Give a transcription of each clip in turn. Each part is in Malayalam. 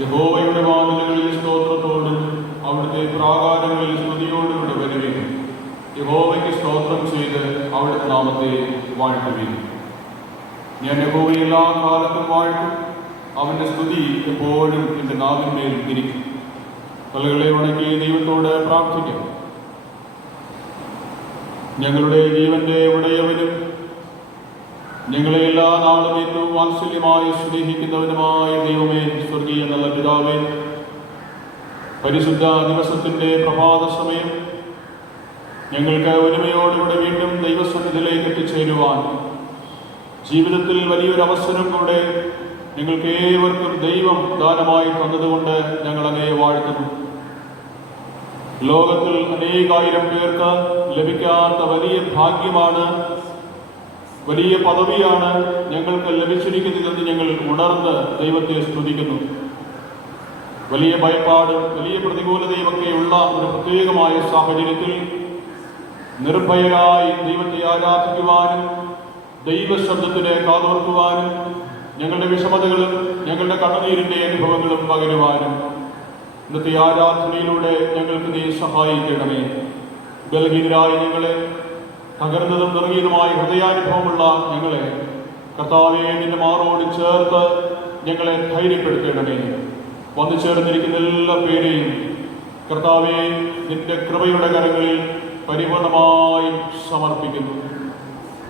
യഹോവയുടെ വാതിലുകളിൽ സ്തോത്രത്തോടും അവിടുത്തെ പ്രാകാരങ്ങളിൽ സ്തുതിയോടുകൂടെ വരുവിൻ. യഹോവയ്ക്ക് സ്തോത്രം ചെയ്ത് അവിടുത്തെ നാമത്തെ വാഴ്ത്തുവിൻ. ഞാൻ യഹോവയെ എല്ലാ കാലത്തും വാഴ്ത്തും. അവൻ്റെ സ്തുതി എപ്പോഴും എൻ്റെ നാവിന്മേൽ ഇരിക്കും. തലകളെ ഉണക്കി ദൈവത്തോട് പ്രാർത്ഥിക്കാം. ഞങ്ങളുടെ ജീവന്റെ ഉടയവനും ഞങ്ങളെ എല്ലാ നാളും ഏറ്റവും വാത്സല്യമായി സ്നേഹിക്കുന്നവനുമായ ദൈവമേ, സ്വർഗീയ നല്ല പിതാവേ, പരിശുദ്ധ ദിവസത്തിൻ്റെ പ്രഭാത സമയം ഞങ്ങൾക്ക് ഒരുമയോടുകൂടെ വീണ്ടും ദൈവസന്നിധിയിലേക്ക് എത്തിച്ചേരുവാൻ ജീവിതത്തിൽ വലിയൊരു അവസരം കൂടെ ഞങ്ങൾക്ക് ഏവർക്കും ദൈവം ദാനമായി തന്നതുകൊണ്ട് ഞങ്ങൾ അങ്ങയെ വാഴ്ത്തുന്നു. ലോകത്തിൽ അനേകായിരം പേർക്ക് ലഭിക്കാത്ത വലിയ ഭാഗ്യമാണ്, വലിയ പദവിയാണ് ഞങ്ങൾക്ക് ലഭിച്ചിരിക്കുന്നതെന്ന് ഞങ്ങൾ ഉണർന്ന് ദൈവത്തെ സ്തുതിക്കുന്നു. വലിയ ഭയപ്പാടും വലിയ പ്രതികൂലതയുമൊക്കെയുള്ള ഒരു പ്രത്യേകമായ സാഹചര്യത്തിൽ നിർഭയരായി ദൈവത്തെ ആരാധിക്കുവാനും ദൈവശബ്ദത്തിന് കാതോർക്കുവാനും ഞങ്ങളുടെ വിഷമതകളും ഞങ്ങളുടെ കണ്ണുനീരിൻ്റെ അനുഭവങ്ങളും പകരുവാനും ഇന്നത്തെ ആരാധനയിലൂടെ ഞങ്ങൾക്ക് നീ സഹായിക്കണമേ. ബലഹീനരായ ഞങ്ങളെ, തകർന്നതും നിറങ്ങിയതുമായ ഹൃദയാനുഭവമുള്ള ഞങ്ങളെ കർത്താവേ, നിന്റെ മാറോട് ചേർത്ത് ഞങ്ങളെ ധൈര്യപ്പെടുത്തണമേ. വന്നു ചേർന്നിരിക്കുന്ന എല്ലാ പേരെയും കർത്താവേ, നിന്റെ കൃപയുടെ കരങ്ങളിൽ പരിപൂർണമായി സമർപ്പിക്കുന്നു.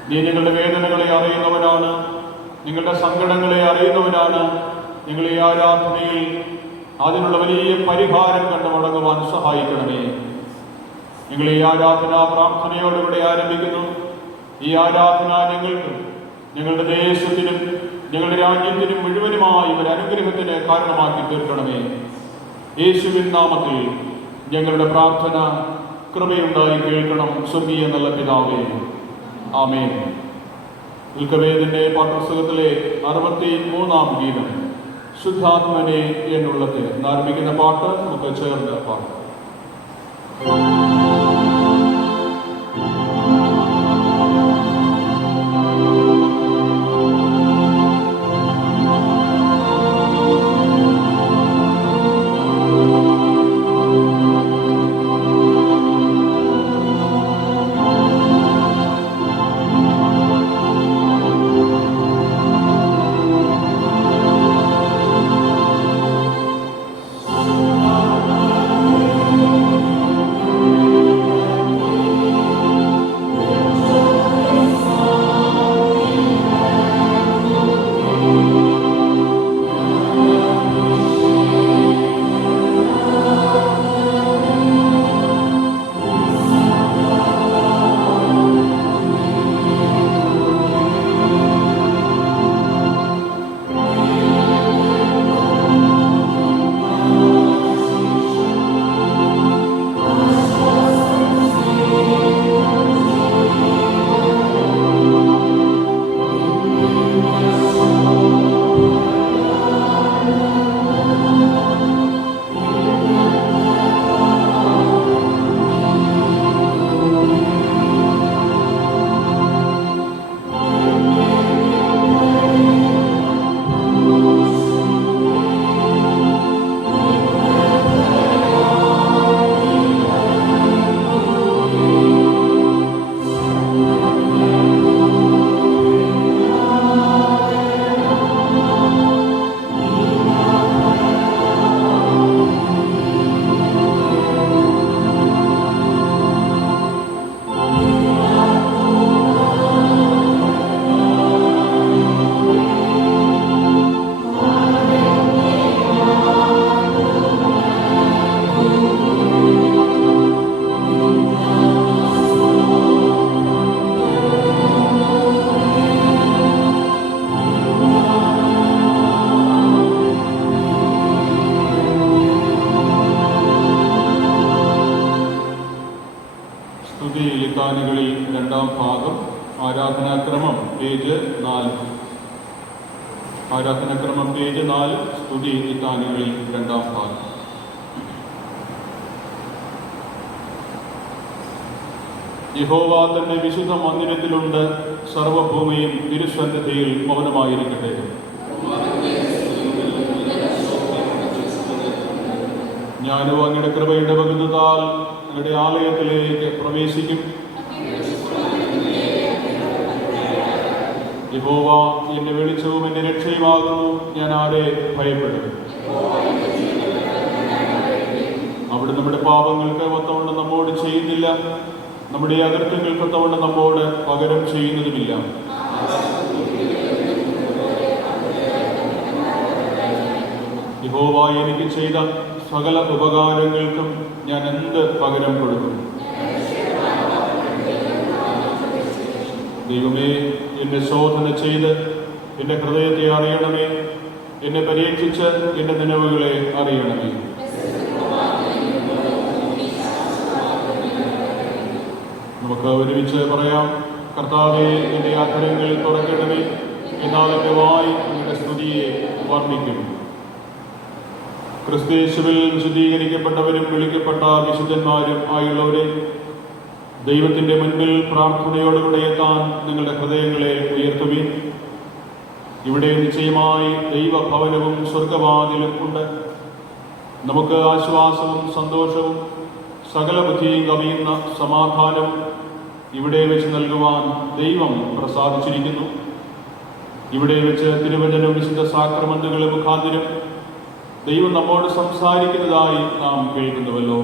നീ ഞങ്ങളുടെ വേദനകളെ അറിയുന്നവനാണ്, നിങ്ങളുടെ സങ്കടങ്ങളെ അറിയുന്നവനാണ്. ഞങ്ങളെ ആരാധനയിൽ അതിനുള്ള വലിയ പരിഹാരം കണ്ടു മടങ്ങുവാൻ സഹായിക്കണമേ. ഞങ്ങളെ ഈ ആരാധന പ്രാർത്ഥനയോടുകൂടെ ആരംഭിക്കുന്നു. ഈ ആരാധന ഞങ്ങൾക്ക്, ഞങ്ങളുടെ ദേശത്തിനും ഞങ്ങളുടെ രാജ്യത്തിനും മുഴുവനുമായി ഒരു അനുഗ്രഹത്തിന് കാരണമാക്കി തീർക്കണമേ. യേശുവിൻ നാമത്തിൽ ഞങ്ങളുടെ പ്രാർത്ഥന കൃപയുണ്ടായി കേൾക്കണം. സ്വർഗീയ നല്ല പിതാവേ, ആമേൻ. ഉൽക്കവേദിന്റെ പാഠപുസ്തകത്തിലെ 63-ാം ഗീതം ശുദ്ധാത്മനെ എന്നുള്ളത് ആരംഭിക്കുന്ന പാട്ട് നമുക്ക് ചേർന്ന് പാടാം. ലിത്താനികളിൽ 2-ാം ഭാഗം, ആരാധനാക്രമം പേജ് 4. ആരാധനാക്രമം പേജ് 4, സ്തുതി ലിത്താനികളിൽ 2-ാം ഭാഗം. യഹോവ തന്റെ വിശുദ്ധ മന്ദിരത്തിലുണ്ട്, സർവഭൂമിയും തിരുസന്നിധിയിൽ മൗനമായിരിക്കട്ടെ. ഞാനും അങ്ങയുടെ കൃപയുടെ ബന്ധത്താൽ അങ്ങയുടെ ആലയത്തിലേക്ക് പ്രവേശിക്കും. യഹോവ എന്റെ വെളിച്ചവും എന്റെ രക്ഷയുമാകുന്നു, ഞാൻ ആരെ ഭയപ്പെടും. അവിടെ നമ്മുടെ പാപങ്ങൾക്ക് ഒത്തവണ്ണം നമ്മോട് ചെയ്യുന്നില്ല, നമ്മുടെ അകൃത്യങ്ങൾക്ക് ഒത്തവണ്ണം നമ്മോട് പകരം ചെയ്യുന്നതുമില്ല. യഹോവ എനിക്ക് ചെയ്ത സകല ഉപകാരങ്ങൾക്കും ഞാൻ എന്ത് പകരം കൊടുക്കും? ദൈവമേ, എന്നെ ശോധന ചെയ്ത് എൻ്റെ ഹൃദയത്തെ അറിയണമേ. എന്നെ പരീക്ഷിച്ച് എൻ്റെ നിലവുകളെ അറിയണമേ. നമുക്ക് ഒരുമിച്ച് പറയാം. കർത്താവേ, എൻ്റെ അധരങ്ങൾ തുറക്കണമേ, എന്നാൽ എൻ്റെ വായ് അങ്ങയുടെ സ്തുതിയെ വർണ്ണിക്കും. ക്രിസ്തയേശുവിൽ വിശുദ്ധീകരിക്കപ്പെട്ടവരും വിളിക്കപ്പെട്ട വിശുദ്ധന്മാരും ആയുള്ളവരെ, ദൈവത്തിൻ്റെ മുൻപിൽ പ്രാർത്ഥനയോടുകൂടെ എത്താൻ നിങ്ങളുടെ ഹൃദയങ്ങളെ ഉയർത്തുവിൻ. ഇവിടെ നിശ്ചയമായി ദൈവഭവനവും സ്വർഗവാതിലും ഉണ്ട്. നമുക്ക് ആശ്വാസവും സന്തോഷവും സകല ബുദ്ധിയും കവിയുന്ന സമാധാനവും ഇവിടെ വെച്ച് നൽകുവാൻ ദൈവം പ്രസാദിച്ചിരിക്കുന്നു. ഇവിടെ വെച്ച് തിരുവചനവും വിശുദ്ധ സാക്രമന്റുകളും മുഖാന്തരം ദൈവം നമ്മോട് സംസാരിക്കുന്നതായി നാം കേൾക്കുന്നുവല്ലോ.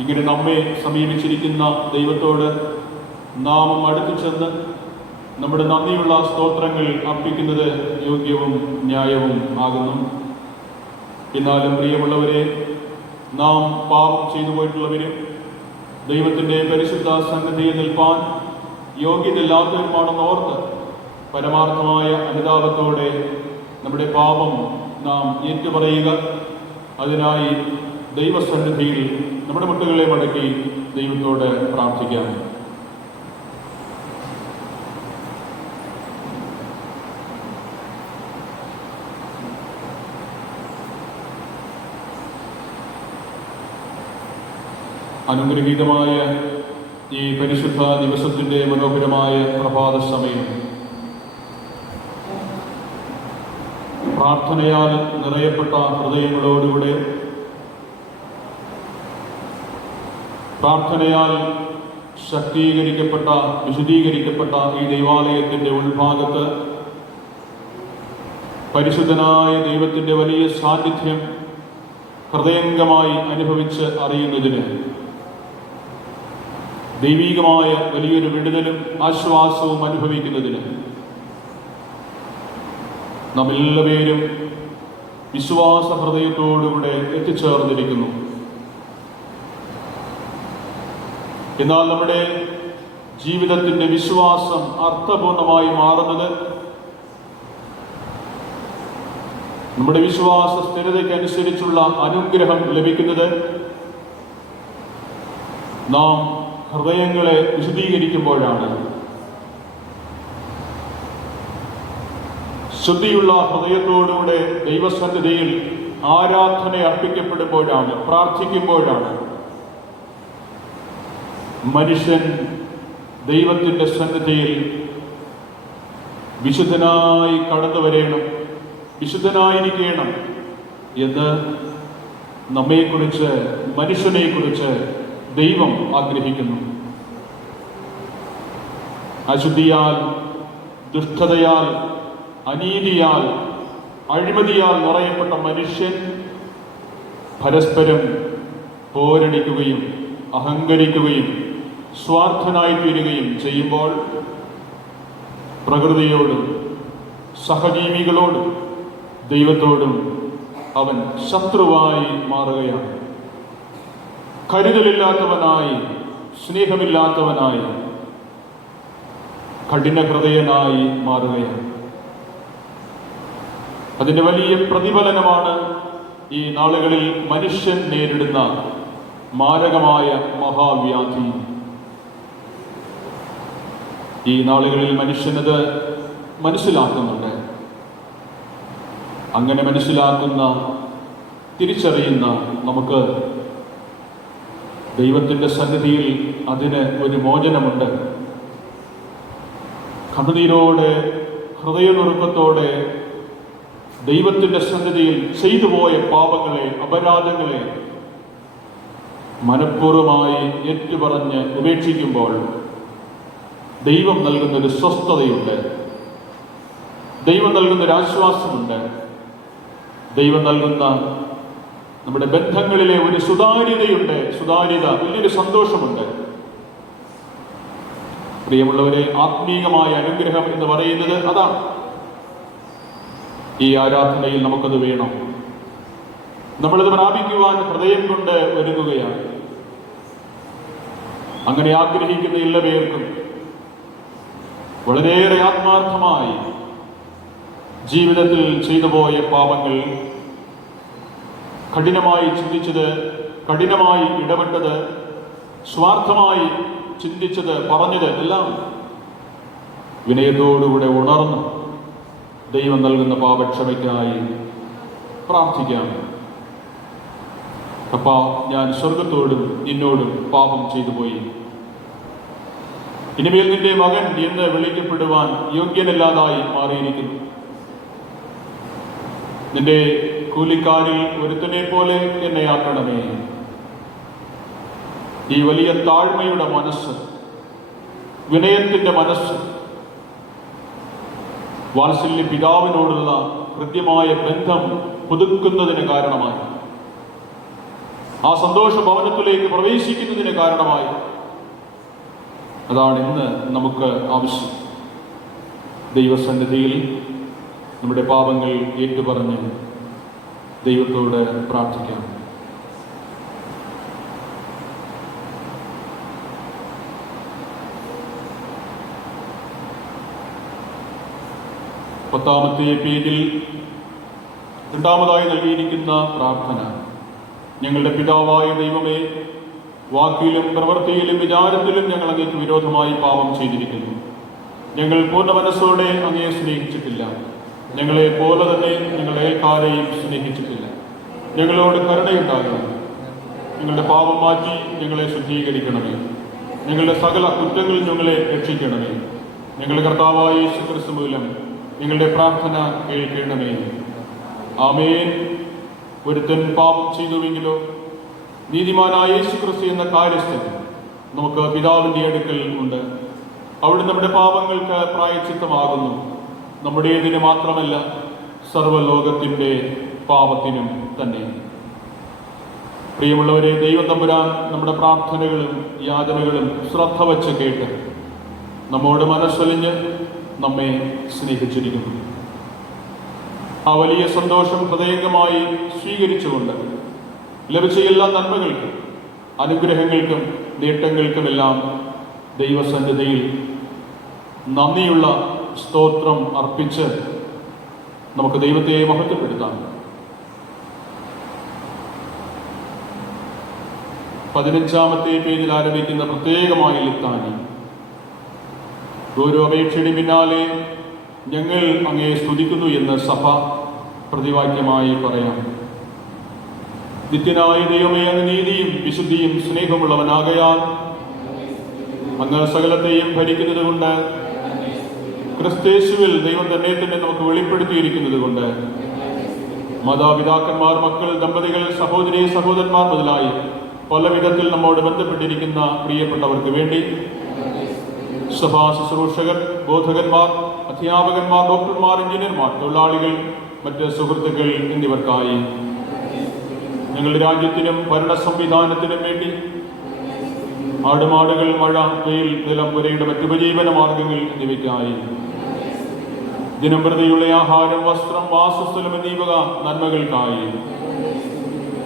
ഇങ്ങനെ നമ്മെ സമീപിച്ചിരിക്കുന്ന ദൈവത്തോട് നാം അടുത്തു ചെന്ന് നമ്മുടെ നന്ദിയുള്ള സ്തോത്രങ്ങൾ അർപ്പിക്കുന്നത് യോഗ്യവും ന്യായവും ആകുന്നു. എന്നാലും പ്രിയമുള്ളവരെ, നാം പാപം ചെയ്തു പോയിട്ടുള്ളവരും ദൈവത്തിൻ്റെ പരിശുദ്ധ സന്നിധിയിൽ നിൽപ്പാൻ യോഗ്യതയില്ലാത്തവരുമാണെന്ന് ഓർത്ത് പരമാർത്ഥമായ അനുതാപത്തോടെ നമ്മുടെ പാപം നാം ഏറ്റുപറയുക. അതിനായി ദൈവസന്നിധിയിൽ നമ്മുടെ മുട്ടുകളെ മടക്കി ദൈവത്തോട് പ്രാർത്ഥിക്കാം. അനുഗ്രഹീതമായ ഈ പരിശുദ്ധ ദിവസത്തിൻ്റെ മനോഹരമായ പ്രഭാത സമയം പ്രാർത്ഥനയാൽ നിറയപ്പെട്ട ഹൃദയങ്ങളോടുകൂടെ, പ്രാർത്ഥനയാൽ ശക്തീകരിക്കപ്പെട്ട വിശുദ്ധീകരിക്കപ്പെട്ട ഈ ദൈവാലയത്തിൻ്റെ ഉൾഭാഗത്ത് പരിശുദ്ധനായ ദൈവത്തിൻ്റെ വലിയ സാന്നിധ്യം ഹൃദയംഗമായി അനുഭവിച്ച് അറിയുന്നതിന്, ദൈവികമായ വലിയൊരു വിടുതലും ആശ്വാസവും അനുഭവിക്കുന്നതിന് നാം എല്ലാവരും വിശ്വാസ ഹൃദയത്തോടുകൂടെ എത്തിച്ചേർന്നിരിക്കുന്നു. എന്നാൽ നമ്മുടെ ജീവിതത്തിൻ്റെ വിശ്വാസം അർത്ഥപൂർണമായി മാറുന്നത് നമ്മുടെ വിശ്വാസ സ്ഥിരതയ്ക്കനുസരിച്ചുള്ള അനുഗ്രഹം ലഭിക്കുന്നത് നാം ഹൃദയങ്ങളെ വിശുദ്ധീകരിക്കുമ്പോഴാണ്. ശുദ്ധിയുള്ള ഹൃദയത്തോടുകൂടെ ദൈവസന്നിധിയിൽ ആരാധന അർപ്പിക്കപ്പെടുമ്പോഴാണ്, പ്രാർത്ഥിക്കുമ്പോഴാണ് മനുഷ്യൻ ദൈവത്തിൻ്റെ സന്നിധിയിൽ വിശുദ്ധനായി കടന്നു വരേണം, വിശുദ്ധനായിരിക്കണം എന്ന് നമ്മെക്കുറിച്ച്, മനുഷ്യനെക്കുറിച്ച് ദൈവം ആഗ്രഹിക്കുന്നു. അശുദ്ധിയാൽ, ദുഷ്ടതയാൽ, അനീതിയാൽ, അഴിമതിയാൽ നിറയപ്പെട്ട മനുഷ്യൻ പരസ്പരം പോരടിക്കുകയും അഹങ്കരിക്കുകയും സ്വാർത്ഥനായി തീരുകയും ചെയ്യുമ്പോൾ പ്രകൃതിയോടും സഹജീവികളോടും ദൈവത്തോടും അവൻ ശത്രുവായി മാറുകയാണ്. കരുതലില്ലാത്തവനായി, സ്നേഹമില്ലാത്തവനായി, കഠിനഹൃദയനായി മാറുകയാണ്. അതിൻ്റെ വലിയ പ്രതിഫലനമാണ് ഈ നാളുകളിൽ മനുഷ്യൻ നേരിടുന്ന മാരകമായ മഹാവ്യാധി. ഈ നാളുകളിൽ മനുഷ്യനത് മനസ്സിലാക്കുന്നുണ്ട്. അങ്ങനെ മനസ്സിലാക്കുന്ന, തിരിച്ചറിയുന്ന നമുക്ക് ദൈവത്തിൻ്റെ സന്നിധിയിൽ അതിന് ഒരു മോചനമുണ്ട്. കണ്ണുനീരോടെ, ഹൃദയനുറുക്കത്തോടെ ദൈവത്തിൻ്റെ സന്നിധിയിൽ ചെയ്തു പോയ പാപങ്ങളെ, അപരാധങ്ങളെ മനഃപൂർവ്വമായി ഏറ്റുപറഞ്ഞ് ഉപേക്ഷിക്കുമ്പോൾ ദൈവം നൽകുന്നൊരു സ്വസ്ഥതയുണ്ട്, ദൈവം നൽകുന്നൊരു ആശ്വാസമുണ്ട്, ദൈവം നൽകുന്ന നമ്മുടെ ബന്ധങ്ങളിലെ ഒരു സുതാര്യതയുണ്ട്. സുതാര്യത, വലിയൊരു സന്തോഷമുണ്ട്. പ്രിയമുള്ളവരെ, ആത്മീയമായ അനുഗ്രഹം എന്ന് പറയുന്നത് അതാണ്. ഈ ആരാധനയിൽ നമുക്കത് വേണം. നമ്മളത് പ്രാപിക്കുവാൻ ഹൃദയം കൊണ്ട് ഒരുങ്ങുകയാണ്. അങ്ങനെ ആഗ്രഹിക്കുന്ന എല്ലാ പേർക്കും വളരെയേറെ ആത്മാർത്ഥമായി ജീവിതത്തിൽ ചെയ്തു പോയ പാപങ്ങൾ, കഠിനമായി ചിന്തിച്ചത്, കഠിനമായി ഇടപെട്ടത്, സ്വാർത്ഥമായി ചിന്തിച്ചത്, പറഞ്ഞത് എല്ലാം വിനയത്തോടുകൂടെ ഉണർന്ന് ദൈവം നൽകുന്ന പാപക്ഷമയ്ക്കായി പ്രാർത്ഥിക്കാം. അപ്പാ, ഞാൻ സ്വർഗത്തോടും നിന്നോടും പാപം ചെയ്തു പോയി. ഇനിമേൽ നിന്റെ മകൻ എന്ന് വിളിക്കപ്പെടുവാൻ യോഗ്യനല്ലാതായി മാറിയിരിക്കുന്നു. നിന്റെ കൂലിക്കാരിൽ ഒരുത്തനെ പോലെ എന്നെ ആക്കണമേ. ഈ വലിയ താഴ്മയുടെ മനസ്സ്, വിനയത്തിന്റെ മനസ്സ്, വാത്സല്യ പിതാവിനോടുള്ള ഹൃദ്യമായ ബന്ധം പുതുക്കുന്നതിന് കാരണമായി, ആ സന്തോഷ ഭവനത്തിലേക്ക് പ്രവേശിക്കുന്നതിന് കാരണമായി, അതാണ് ഇന്ന് നമുക്ക് ആവശ്യം. ദൈവസന്നിധിയിൽ നമ്മുടെ പാപങ്ങൾ ഏറ്റുപറഞ്ഞ് ദൈവത്തോട് പ്രാർത്ഥിക്കാം. പത്താമത്തെ പേജിൽ രണ്ടാമതായി നൽകിയിരിക്കുന്ന പ്രാർത്ഥന: ഞങ്ങളുടെ പിതാവായ ദൈവമേ, വാക്കിലും പ്രവൃത്തിയിലും വിചാരത്തിലും ഞങ്ങൾ അങ്ങേക്ക് വിരോധമായി പാപം ചെയ്തിരിക്കുന്നു. ഞങ്ങൾ പൂർണ്ണ മനസ്സോടെ അങ്ങയെ സ്നേഹിച്ചിട്ടില്ല. ഞങ്ങളെ പോലെ തന്നെ ഞങ്ങളെ ആരെയും സ്നേഹിച്ചിട്ടില്ല. ഞങ്ങളോട് കരുണയുണ്ടാകണം. ഞങ്ങളുടെ പാപം മാറ്റി ഞങ്ങളെ ശുദ്ധീകരിക്കണമേ. ഞങ്ങളുടെ സകല കുറ്റങ്ങളിൽ ഞങ്ങളെ രക്ഷിക്കണമേ. ഞങ്ങളുടെ കർത്താവായ യേശുക്രിസ്തു മൂലം ഞങ്ങളുടെ പ്രാർത്ഥന കേൾക്കണമേ. ആമേൻ. ഒരുത്തൻ പാപം ചെയ്തുവെങ്കിലോ നീതിമാനായ യേശുക്രിസ്തു എന്ന കാര്യസ്ഥൻ നമുക്ക് പിതാവിൻ്റെ അടുക്കൽ ഉണ്ട്. അവിടെ നമ്മുടെ പാപങ്ങൾക്ക് പ്രായശ്ചിത്തമാകുന്നു. നമ്മുടേതിന് മാത്രമല്ല, സർവ്വലോകത്തിൻ്റെ പാപത്തിനും തന്നെ. പ്രിയമുള്ളവരെ, ദൈവം തമ്പുരാൻ നമ്മുടെ പ്രാർത്ഥനകളും യാചനകളും ശ്രദ്ധ വച്ച് കേട്ട് നമ്മോട് മനസ്സൊലിഞ്ഞ് നമ്മെ സ്നേഹിച്ചിരിക്കുന്നു. ആ വലിയ സന്തോഷം ഹൃദയംഗമായി സ്വീകരിച്ചുകൊണ്ട് ലഭിച്ച എല്ലാ നന്മകൾക്കും അനുഗ്രഹങ്ങൾക്കും നേട്ടങ്ങൾക്കുമെല്ലാം ദൈവസന്നിധിയിൽ നന്ദിയുള്ള സ്തോത്രം അർപ്പിച്ച് നമുക്ക് ദൈവത്തെ മഹത്വപ്പെടുത്താം. 15-ാമത്തെ പേജിൽ ആരംഭിക്കുന്ന പ്രത്യേകമായ ലിത്താനി: ഓരോ അപേക്ഷയുടെ പിന്നാലെ ഞങ്ങൾ അങ്ങയെ സ്തുതിക്കുന്നു എന്ന് സഭ പ്രതിവാക്യമായി പറയാം. നിത്യനായ ദൈവമേ, അങ്ങ് നീതിയും വിശുദ്ധിയും സ്നേഹമുള്ളവനാകയാൽ അങ്ങ് സകലത്തെയും ഭരിക്കുന്നത് കൊണ്ട്, ക്രിസ്തേശുവിൽ ദൈവം തന്നെ നമുക്ക് വെളിപ്പെടുത്തിയിരിക്കുന്നത് കൊണ്ട്, മാതാപിതാക്കന്മാർ, മക്കൾ, ദമ്പതികൾ, സഹോദരി സഹോദരന്മാർ മുതലായി പല വിധത്തിൽ നമ്മോട് ബന്ധപ്പെട്ടിരിക്കുന്ന പ്രിയപ്പെട്ടവർക്ക് വേണ്ടി, സഭാ ശുശ്രൂഷകർ, ബോധകന്മാർ, അധ്യാപകന്മാർ, ഡോക്ടർമാർ, എഞ്ചിനീയർമാർ, തൊഴിലാളികൾ, മറ്റ് സുഹൃത്തുക്കൾ എന്നിവർക്കായി, ഞങ്ങളുടെ രാജ്യത്തിനും ഭരണ സംവിധാനത്തിനും വേണ്ടി, ആടുമാടുകൾ, മഴ, വെയിൽ, നിലം, പുരയുടെ മറ്റുപജീവന മാർഗങ്ങൾ എന്നിവയ്ക്കായി, ദിനം പ്രതിയുള്ള ആഹാരം, വസ്ത്രം, വാസസ്ഥലം എന്നിവ നന്മകൾക്കായി,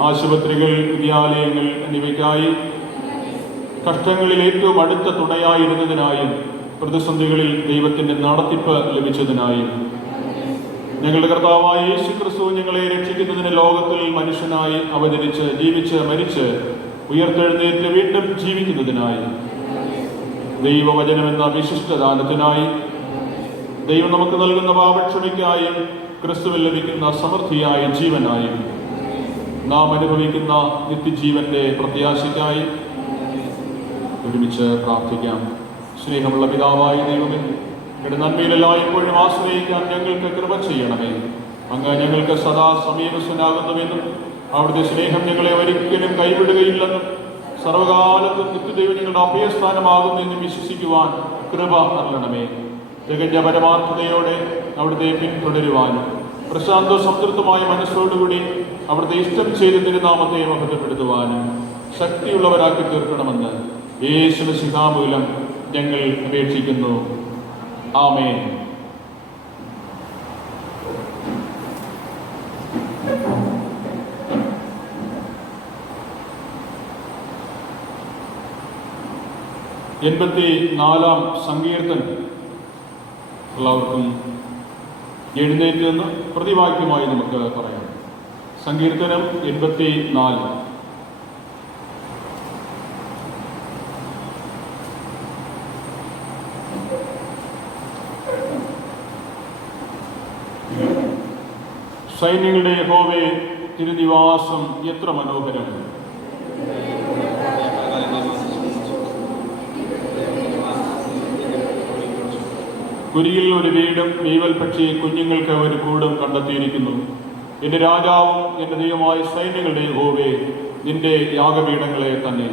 ആശുപത്രികൾ, വിദ്യാലയങ്ങൾ എന്നിവയ്ക്കായി, കഷ്ടങ്ങളിൽ ഏറ്റവും അടുത്ത തുണയായിരുന്നതിനായും പ്രതിസന്ധികളിൽ ദൈവത്തിൻ്റെ നടത്തിപ്പ് ലഭിച്ചതിനായും, ഞങ്ങളുടെ കർത്താവായ യേശുക്രിസ്തു ഞങ്ങളെ രക്ഷിക്കുന്നതിന് ലോകത്തിൽ മനുഷ്യനായി അവതരിച്ച് ജീവിച്ച് മരിച്ച് ഉയർത്തെഴുന്നേറ്റ് വീണ്ടും ജീവിക്കുന്നതിനായി, ദൈവവചനമെന്ന വിശിഷ്ടദാനത്തിനായി, ദൈവം നമുക്ക് നൽകുന്ന പാപക്ഷമയ്ക്കായും ക്രിസ്തുവിൽ ലഭിക്കുന്ന സമൃദ്ധിയായ ജീവനായും, നാം അനുഭവിക്കുന്ന നിത്യജീവന്റെ പ്രത്യാശയ്ക്കായി ഒരുമിച്ച് പ്രാർത്ഥിക്കാം. സ്നേഹമുള്ള പിതാവായ ദൈവമേ, ഞങ്ങളുടെ നന്മയിലെല്ലാം ഇപ്പോഴും ആശ്രയിക്കാൻ ഞങ്ങൾക്ക് കൃപ ചെയ്യണമേ. അങ്ങ് ഞങ്ങൾക്ക് സദാ സമീപസ്ഥനാകുന്നുവെന്നും അവിടുത്തെ സ്നേഹം ഞങ്ങളെ ഒരിക്കലും കൈവിടുകയില്ലെന്നും സർവകാലത്തും നിത്യദൈവം ഞങ്ങളുടെ അഭയസ്ഥാനമാകുന്നെന്നും വിശ്വസിക്കുവാൻ കൃപ അരുളണമേ. തികഞ്ഞ പരമാർത്ഥതയോടെ അവിടുത്തെ പിന്തുടരുവാനും പ്രശാന്ത സംതൃപ്തമായ മനസ്സോടുകൂടി അവിടുത്തെ ഇഷ്ടം ചെയ്ത് തിരുനാമത്തെ മഹത്വപ്പെടുത്തുവാനും ശക്തിയുള്ളവരാക്കി തീർക്കണമെന്ന് യേശുമിശിഹാ മൂലം ഞങ്ങൾ അപേക്ഷിക്കുന്നു. ആമേൻ. എൺപത്തിനാലാം സങ്കീർത്തനം എല്ലാവർക്കും എഴുന്നേറ്റ് നിന്ന് പ്രതിവാക്യമായി നമുക്ക് പറയാം. സങ്കീർത്തനം 84. സൈന്യങ്ങളുടെ യഹോവേ, തിരുനിവാസം എത്ര മനോഹരം! കുരിയിൽ ഒരു വീടും മീവൽ പക്ഷി കുഞ്ഞുങ്ങൾക്ക് ഒരു കൂടും കണ്ടെത്തിയിരിക്കുന്നു. എൻ്റെ രാജാവും എൻ്റെ ദൈവമായ സൈന്യങ്ങളുടെ യഹോവേ, നിന്റെ യാഗപീഠങ്ങളെ തന്നെ.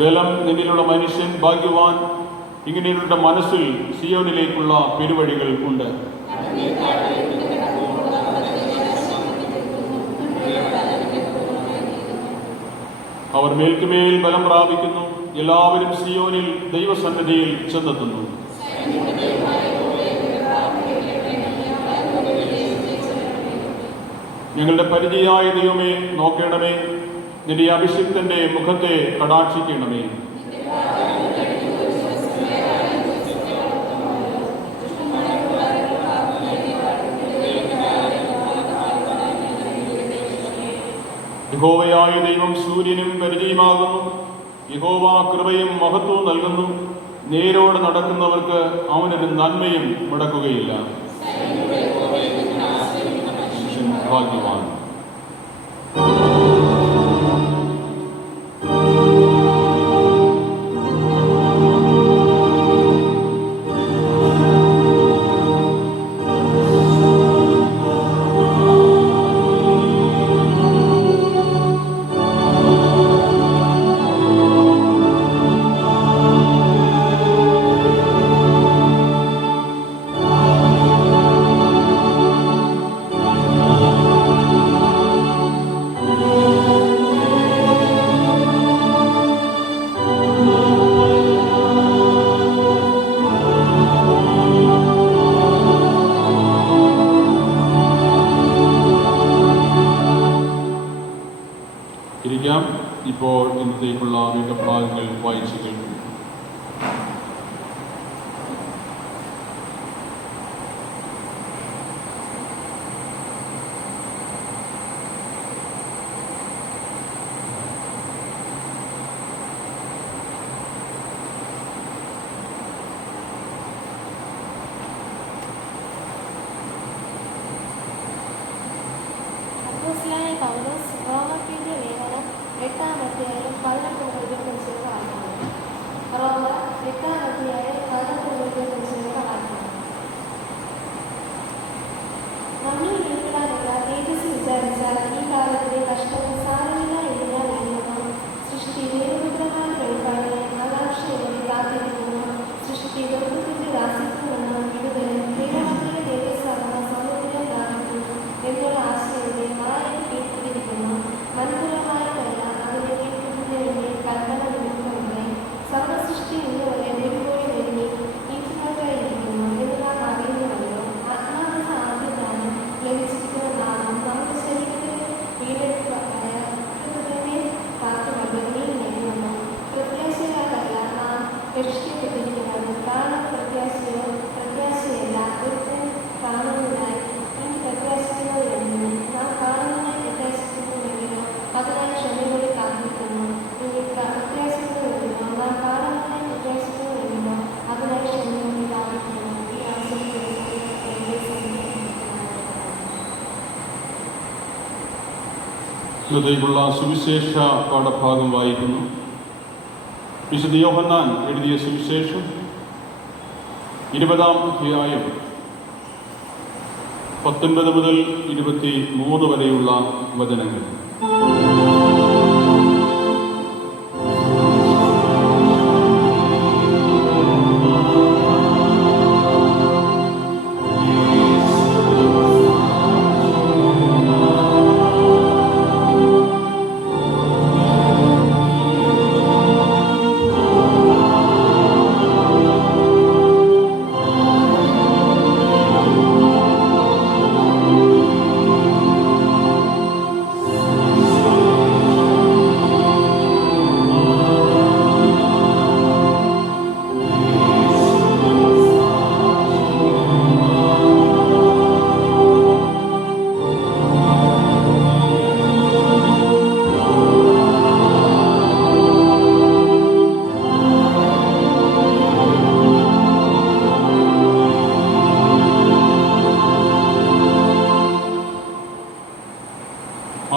ബലം നിന്നിലുള്ള മനുഷ്യൻ ഭാഗ്യവാൻ. ഇങ്ങനെയുള്ള മനസ്സിൽ സിയോനിലേക്കുള്ള പെരുവഴികൾ ഉണ്ട്. അവർ മേൽക്കുമേൽ ബലം പ്രാപിക്കുന്നു. എല്ലാവരും സിയോനിൽ ദൈവസന്നിധിയിൽ ചെന്നെത്തുന്നു. ഞങ്ങളുടെ പരിചയായ ദൈവമേ, നോക്കണമേ. നിന്റെ അഭിഷിക്തന്റെ മുഖത്തെ കടാക്ഷിക്കണമേ. യഹോവയായ ദൈവം സൂര്യനും പരിചയമാകുന്നു. യഹോവ കൃപയും മഹത്വവും നൽകുന്നു. നേരോട് നടക്കുന്നവർക്ക് അവനൊരു നന്മയും മുടക്കുകയില്ല. ഭാഗ്യവാൻ. ഇപ്പോൾ ഇന്നത്തേക്കുള്ള വേദഭാഗങ്ങൾ വായിച്ചു കേൾക്കും. ഇന്നത്തേക്കുള്ള സുവിശേഷ പാഠഭാഗം വായിക്കുന്നു. വിശുദ്ധ യോഹന്നാൻ എഴുതിയ സുവിശേഷം 20-ാം അധ്യായം 19 മുതൽ 23 വരെയുള്ള വചനങ്ങൾ.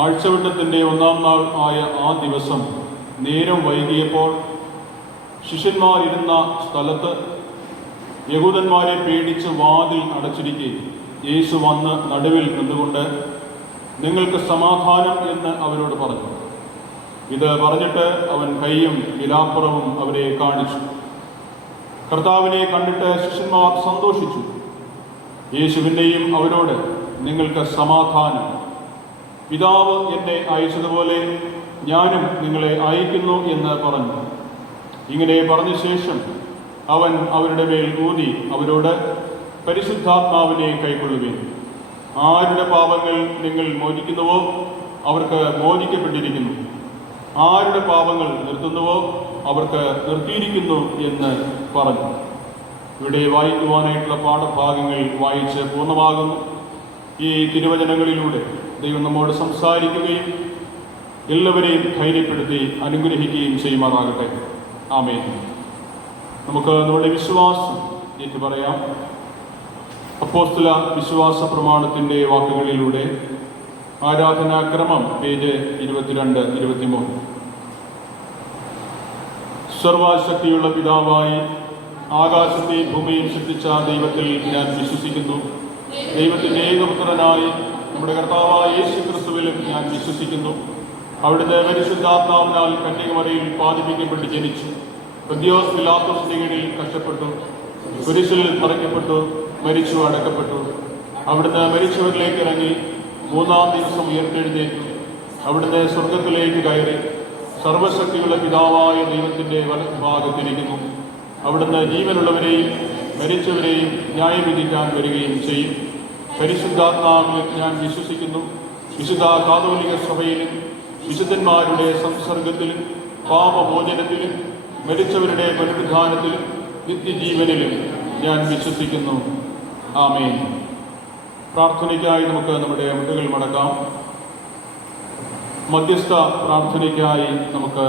ആഴ്ചവട്ടത്തിൻ്റെ 1-ാം നാൾ ആയ ആ ദിവസം നേരം വൈകിയപ്പോൾ ശിഷ്യന്മാരിരുന്ന സ്ഥലത്ത് യഹൂദന്മാരെ പേടിച്ച് വാതിൽ അടച്ചിരിക്കെ യേശു വന്ന് നടുവിൽ നിന്നുകൊണ്ട്, നിങ്ങൾക്ക് സമാധാനം എന്ന് അവരോട് പറഞ്ഞു. ഇത് പറഞ്ഞിട്ട് അവൻ കൈയും വിലാപ്പുറവും അവരെ കാണിച്ചു. കർത്താവിനെ കണ്ടിട്ട് ശിഷ്യന്മാർ സന്തോഷിച്ചു. യേശു പിന്നെയും അവരോട്, നിങ്ങൾക്ക് സമാധാനം. പിതാവ് എന്നെ അയച്ചതുപോലെ ഞാനും നിങ്ങളെ അയക്കുന്നു എന്ന് പറഞ്ഞു. ഇങ്ങനെ പറഞ്ഞ ശേഷം അവൻ അവരുടെ മേൽ ഊതി അവരോട്, പരിശുദ്ധാത്മാവിനെ കൈക്കൊള്ളുവിൻ. ആരുടെ പാപങ്ങൾ നിങ്ങൾ മോചിക്കുന്നുവോ അവർക്ക് മോചിക്കപ്പെട്ടിരിക്കുന്നു, ആരുടെ പാപങ്ങൾ നിർത്തുന്നുവോ അവർക്ക് നിർത്തിയിരിക്കുന്നു എന്ന് പറഞ്ഞു. ഇവിടെ വായിക്കുവാനായിട്ടുള്ള പാഠഭാഗങ്ങൾ വായിച്ച് പൂർണ്ണമാകുന്നു. ഈ തിരുവചനങ്ങളിലൂടെ ദൈവം നമ്മോട് സംസാരിക്കുകയും എല്ലാവരെയും ധൈര്യപ്പെടുത്തി അനുഗ്രഹിക്കുകയും ചെയ്യുമാറാകട്ടെ. ആമേൻ. നമുക്ക് നമ്മുടെ വിശ്വാസം ഏറ്റു പറയാം. അപ്പോസ്തല വിശ്വാസ പ്രമാണത്തിൻ്റെ വാക്കുകളിലൂടെ ആരാധനാക്രമം പേജ് 22-23. സർവശക്തിയുള്ള പിതാവായി ആകാശത്തെയും ഭൂമിയും സൃഷ്ടിച്ച ദൈവത്തിൽ ഞാൻ വിശ്വസിക്കുന്നു. ദൈവത്തിൻ്റെ ഏകപുത്രനായി നമ്മുടെ കർത്താവായ യേശു ക്രിസ്തുവിലും ഞാൻ വിശ്വസിക്കുന്നു. അവിടുന്ന് പരിശുദ്ധാത്മാവിനാൽ കന്യകമറിയിൽ ഉൽപ്പാദിപ്പിക്കപ്പെട്ട് ജനിച്ചു. പന്തിയോസ് പിലാത്തോസിന്റെ കീഴിൽ കഷ്ടപ്പെട്ടു, കുരിശിൽ തറയ്ക്കപ്പെട്ടു, മരിച്ചു, അടക്കപ്പെട്ടു. അവിടുന്ന് മരിച്ചവരിലേക്ക് ഇറങ്ങി 3-ാം ദിവസം ഉയർത്തെഴുന്നേറ്റു. അവിടുന്ന് സ്വർഗത്തിലേക്ക് കയറി സർവശക്തിയുള്ള പിതാവായ ദൈവത്തിൻ്റെ വലത്തുഭാഗത്തിരിക്കുന്നു. അവിടുന്ന് ജീവനുള്ളവരെയും മരിച്ചവരെയും ന്യായവിധിക്കാൻ വരികയും ചെയ്യും. പരിശുദ്ധാത്മാവിൽ ഞാൻ വിശ്വസിക്കുന്നു. വിശുദ്ധ കാതോലിക സഭയിലും വിശുദ്ധന്മാരുടെ സംസർഗത്തിലും പാപമോചനത്തിലും മരിച്ചവരുടെ പുനരുദ്ധാനത്തിലും നിത്യജീവനിലും ഞാൻ വിശ്വസിക്കുന്നു. ആമേൻ. പ്രാർത്ഥനയ്ക്കായി നമുക്ക് നമ്മുടെ മുട്ടുകൾ മടക്കാം. മധ്യസ്ഥ പ്രാർത്ഥനയ്ക്കായി നമുക്ക്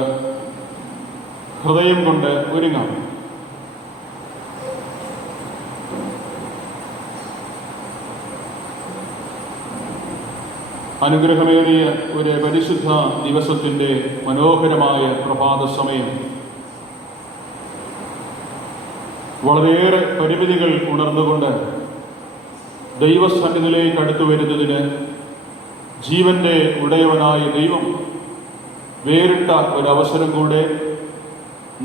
ഹൃദയം കൊണ്ട് ഒരുങ്ങാം. അനുഗ്രഹമേറിയ ഒരു പരിശുദ്ധ ദിവസത്തിൻ്റെ മനോഹരമായ പ്രഭാത സമയം. വളരെയേറെ പരിമിതികൾ ഉണർന്നുകൊണ്ട് ദൈവസന്നിധിയിലേക്ക് അടുത്തു വരുന്നതിന് ജീവന്റെ ഉടയവനായ ദൈവം വേറിട്ട ഒരവസരം കൂടെ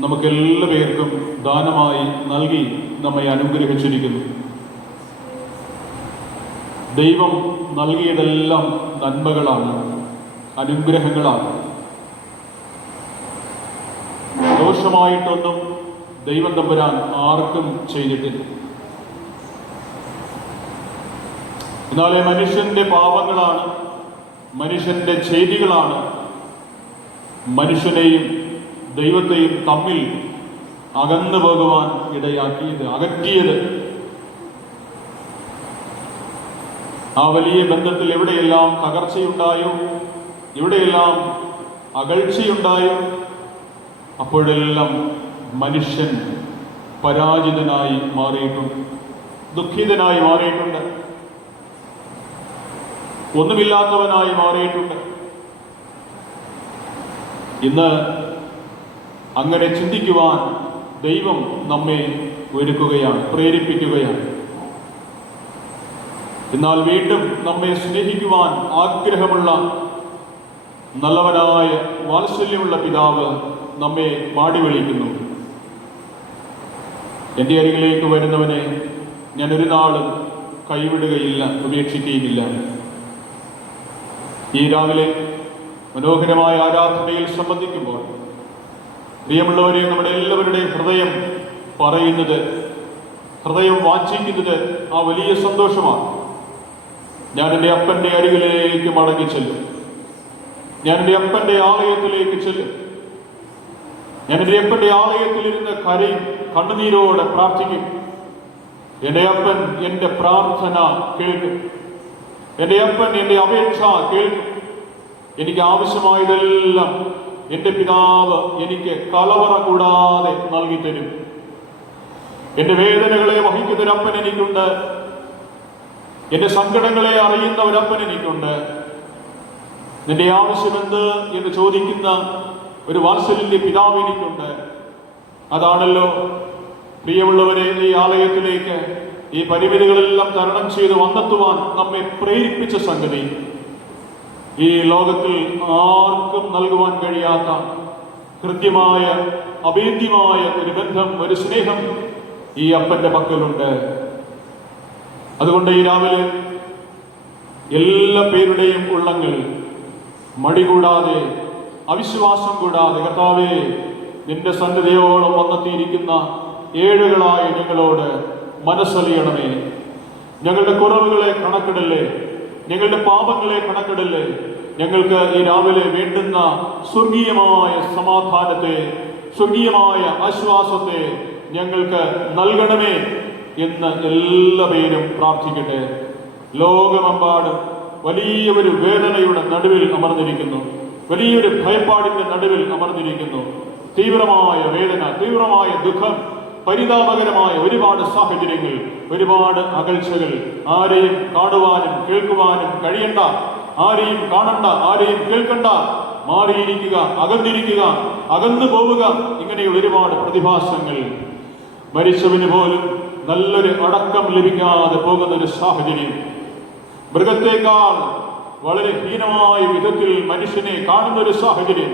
നമുക്കെല്ലാ പേർക്കും ദാനമായി നൽകി നമ്മെ അനുഗ്രഹിച്ചിരിക്കുന്നു. ദൈവം നൽകിയതെല്ലാം നന്മകളാണ്, അനുഗ്രഹങ്ങളാണ്. ദോഷമായിട്ടൊന്നും ദൈവം തമ്പുരാൻ ആർക്കും ചെയ്തിട്ടില്ല. എന്നാലേ മനുഷ്യന്റെ പാപങ്ങളാണ്, മനുഷ്യന്റെ ചെയ്തികളാണ് മനുഷ്യനെയും ദൈവത്തെയും തമ്മിൽ അകന്നു പോകുവാൻ ഇടയാക്കിയത്, അകറ്റിയത്. ആ വലിയ ബന്ധത്തിൽ എവിടെയെല്ലാം തകർച്ചയുണ്ടായോ, എവിടെയെല്ലാം അകൽച്ചയുണ്ടായോ, അപ്പോഴെല്ലാം മനുഷ്യൻ പരാജിതനായി മാറിയിട്ടുണ്ട്, ദുഃഖിതനായി മാറിയിട്ടുണ്ട്, ഒന്നുമില്ലാത്തവനായി മാറിയിട്ടുണ്ട്. ഇന്ന് അങ്ങനെ ചിന്തിക്കുവാൻ ദൈവം നമ്മെ ഒരുക്കുകയാണ്, പ്രേരിപ്പിക്കുകയാണ്. എന്നാൽ വീണ്ടും നമ്മെ സ്നേഹിക്കുവാൻ ആഗ്രഹമുള്ള നല്ലവനായ വാത്സല്യമുള്ള പിതാവ് നമ്മെ മാടി വിളിക്കുന്നു. എൻ്റെ അരികിലേക്ക് വരുന്നവനെ ഞാൻ ഒരു നാളും കൈവിടുകയില്ല, ഉപേക്ഷിക്കുകയില്ല. ഈ രാവിലെ മനോഹരമായ ആരാധനയിൽ സംബന്ധിക്കുമ്പോൾ പ്രിയമുള്ളവരെ, നമ്മുടെ എല്ലാവരുടെയും ഹൃദയം പറയുന്നത്, ഹൃദയം വാഞ്ചിക്കുന്നത് ആ വലിയ സന്തോഷമാണ്. ഞാൻ എൻ്റെ അപ്പൻ്റെ അരികിലേക്ക് മടങ്ങി ചെല്ലും. ഞാൻ എൻ്റെ അപ്പൻ്റെ ആലയത്തിലേക്ക് ചെല്ലും. ഞാൻ എൻ്റെ അപ്പൻ്റെ ആലയത്തിലിരുന്ന് കരയും, കണ്ണുനീരോടെ പ്രാർത്ഥിക്കും. എൻ്റെ അപ്പൻ എൻ്റെ പ്രാർത്ഥന കേൾക്കും. എൻ്റെ അപ്പൻ എൻ്റെ അപേക്ഷ കേൾക്കും. എനിക്ക് ആവശ്യമായതെല്ലാം എൻ്റെ പിതാവ് എനിക്ക് കലവറ കൂടാതെ നൽകി തരും. എൻ്റെ വേദനകളെ വഹിക്കുന്ന ഒരപ്പൻ എനിക്കുണ്ട്. എൻ്റെ സങ്കടങ്ങളെ അറിയുന്ന ഒരപ്പൻ എനിക്കുണ്ട്. നിന്റെ ആവശ്യമെന്ത് എന്ന് ചോദിക്കുന്ന ഒരു വാത്സല്യ പിതാവ് എനിക്കുണ്ട്. അതാണല്ലോ പ്രിയമുള്ളവരെ, ഈ ആലയത്തിലേക്ക് ഈ പരിമിതികളെല്ലാം തരണം ചെയ്ത് വന്നെത്തുവാൻ നമ്മെ പ്രേരിപ്പിച്ച സംഗതി. ഈ ലോകത്തിൽ ആർക്കും നൽകുവാൻ കഴിയാത്ത കൃത്യമായ അഭേദ്യമായ ഒരു ബന്ധം, ഒരു സ്നേഹം ഈ അപ്പന്റെ പക്കലുണ്ട്. അതുകൊണ്ട് ഈ രാവിലെ എല്ലാ പേരുടെയും ഉള്ളങ്ങൾ മടി കൂടാതെ, അവിശ്വാസം കൂടാതെ, കർത്താവേ, നിന്റെ സന്നിധിയോളം വന്നെത്തിയിരിക്കുന്ന ഏഴുകളായ ഞങ്ങളോട് മനസ്സറിയണമേ. ഞങ്ങളുടെ കുറവുകളെ കണക്കിടല്ലേ, ഞങ്ങളുടെ പാപങ്ങളെ കണക്കിടല്ലേ. ഞങ്ങൾക്ക് ഈ രാവിലെ വേണ്ടുന്ന സ്വർഗീയമായ സമാധാനത്തെ, സ്വർഗീയമായ ആശ്വാസത്തെ ഞങ്ങൾക്ക് നൽകണമേ എന്ന് എല്ലാവരും പ്രാർത്ഥിക്കട്ടെ. ലോകമെമ്പാടും വലിയ ഒരു വേദനയുടെ നടുവിൽ അമർന്നിരിക്കുന്നു, വലിയൊരു ഭയപ്പാടിന്റെ നടുവിൽ അമർന്നിരിക്കുന്നു. തീവ്രമായ വേദന, തീവ്രമായ ദുഃഖം, പരിതാപകരമായ ഒരുപാട് സാഹചര്യങ്ങൾ, ഒരുപാട് അകൽച്ചകൾ. ആരെയും കാണുവാനും കേൾക്കുവാനും കഴിയണ്ട, ആരെയും കാണണ്ട, ആരെയും കേൾക്കണ്ട, മാറിയിരിക്കുക, അകന്നിരിക്കുക, അകന്നു പോവുക, ഇങ്ങനെയുള്ള ഒരുപാട് പ്രതിഭാസങ്ങൾ. മരിച്ചവന് പോലും നല്ലൊരു അടക്കം ലഭിക്കാതെ പോകുന്ന ഒരു സാഹചര്യം. മൃഗത്തെക്കാൾ വളരെ ഹീനമായ വിധത്തിൽ മനുഷ്യനെ കാണുന്ന ഒരു സാഹചര്യം.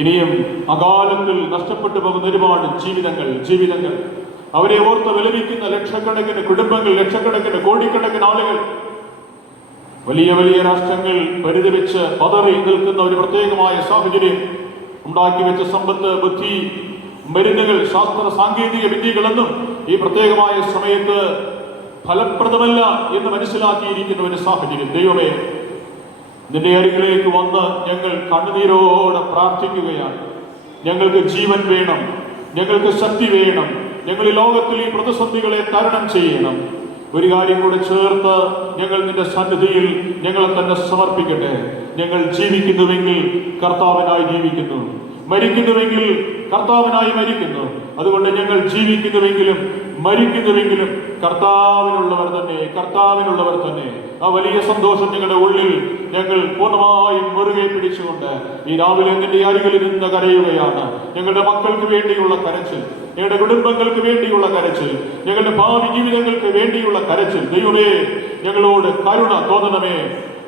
ഇനിയും അകാലത്തിൽ നഷ്ടപ്പെട്ടു പോകുന്ന ഒരുപാട് ജീവിതങ്ങൾ, അവരെ ഓർത്ത് വിലപിക്കുന്ന ലക്ഷക്കണക്കിന് കുടുംബങ്ങൾ, ലക്ഷക്കണക്കിന് കോടിക്കണക്കിന് ആളുകൾ. വലിയ വലിയ രാഷ്ട്രങ്ങൾ പരിതപിച്ച് പതറി നിൽക്കുന്ന ഒരു പ്രത്യേകമായ സാഹചര്യം. ഉണ്ടാക്കി വെച്ച സമ്പത്ത്, ബുദ്ധി, മരുന്നുകൾ, ശാസ്ത്ര സാങ്കേതിക വിദ്യകളെന്നും ഈ പ്രത്യേകമായ സമയത്ത് ഫലപ്രദമല്ല എന്ന് മനസ്സിലാക്കിയിരിക്കുന്ന ഒരു സാഹചര്യം. ദൈവമേ, നിന്റെ അരികിലേക്ക് വന്ന് ഞങ്ങൾ കണ്ണുനീരോടെ പ്രാർത്ഥിക്കുകയാണ്. ഞങ്ങൾക്ക് ജീവൻ വേണം, ഞങ്ങൾക്ക് ശക്തി വേണം. ഞങ്ങൾ ഈ ലോകത്തിൽ ഈ പ്രതിസന്ധികളെ തരണം ചെയ്യണം. ഒരു കാര്യം കൂടെ ചേർത്ത് ഞങ്ങൾ നിന്റെ സന്നിധിയിൽ ഞങ്ങളെ തന്നെ സമർപ്പിക്കട്ടെ. ഞങ്ങൾ ജീവിക്കുന്നുവെങ്കിൽ കർത്താവിനായി ജീവിക്കുന്നു, മരിക്കുന്നുവെങ്കിൽ കർത്താവിനായി മരിക്കുന്നു. അതുകൊണ്ട് ഞങ്ങൾ ജീവിക്കുന്നുവെങ്കിലും മരിക്കുന്നുവെങ്കിലും കർത്താവിനുള്ളവർ തന്നെ. ആ വലിയ സന്തോഷം ഞങ്ങളുടെ ഉള്ളിൽ ഞങ്ങൾ പൂർണ്ണമായും മുറുകെ പിടിച്ചുകൊണ്ട് ഈ രാവിലെ നിന്റെ അരികിൽ നിന്ന് കരയുകയാണ്. ഞങ്ങളുടെ മക്കൾക്ക് വേണ്ടിയുള്ള കരച്ചിൽ, ഞങ്ങളുടെ കുടുംബങ്ങൾക്ക് വേണ്ടിയുള്ള കരച്ചിൽ, ഞങ്ങളുടെ ഭാവി ജീവിതങ്ങൾക്ക് വേണ്ടിയുള്ള കരച്ചിൽ. ദൈവമേ, ഞങ്ങളോട് കരുണ തോന്നണമേ.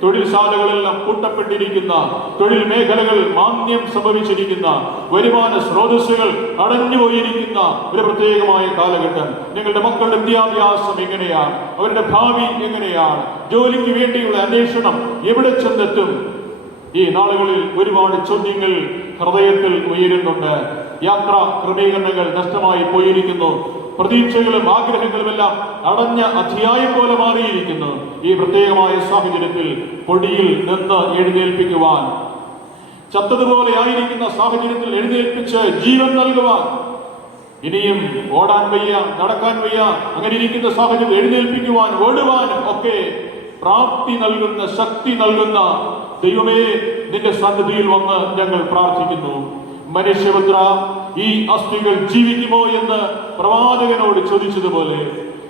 തൊഴിൽശാലകളെല്ലാം പൂട്ടപ്പെട്ടിരിക്കുന്ന, തൊഴിൽ മേഖലകൾ മാന്ദ്യം സംഭവിച്ചിരിക്കുന്ന, വരുമാന സ്രോതസ്സുകൾ അടഞ്ഞുപോയിരിക്കുന്ന ഒരു പ്രത്യേകമായ കാലഘട്ടം. ഞങ്ങളുടെ മക്കളുടെ വിദ്യാഭ്യാസം എങ്ങനെയാണ്, അവരുടെ ഭാവി എങ്ങനെയാണ്, ജോലിക്ക് വേണ്ടിയുള്ള അന്വേഷണം എവിടെ ചെന്നെത്തും? ഈ നാളുകളിൽ ഒരുപാട് ചോദ്യങ്ങൾ ഹൃദയത്തിൽ ഉയരുന്നുണ്ട്. യാത്രാ ക്രമീകരണങ്ങൾ നഷ്ടമായി പോയിരിക്കുന്നു. പ്രതീക്ഷകളും ആഗ്രഹങ്ങളുമെല്ലാം അടഞ്ഞ അധ്യായം പോലെ മാറിയിരിക്കുന്നു. ഈ പ്രത്യേകമായ സാഹചര്യത്തിൽ പൊടിയിൽ നിന്ന് എഴുന്നേൽപ്പിക്കുവാൻ, ചത്തതുപോലെ ആയിരിക്കുന്ന സാഹചര്യത്തിൽ എഴുന്നേൽപ്പിച്ച് ജീവൻ നൽകുവാൻ, ഇനിയും ഓടാൻ വയ്യ, നടക്കാൻ വയ്യ, അങ്ങനെ ഇരിക്കുന്ന സാഹചര്യം എഴുന്നേൽപ്പിക്കുവാൻ, ഓടുവാനും ഒക്കെ പ്രാപ്തി നൽകുന്ന, ശക്തി നൽകുന്ന ദൈവമേ, നിന്റെ സന്നിധിയിൽ വന്ന് ഞങ്ങൾ പ്രാർത്ഥിക്കുന്നു. മനുഷ്യപുത്ര, ഈ അസ്ഥികൾ ജീവിക്കുമോ എന്ന് പ്രവാചകനോട് ചോദിച്ചതുപോലെ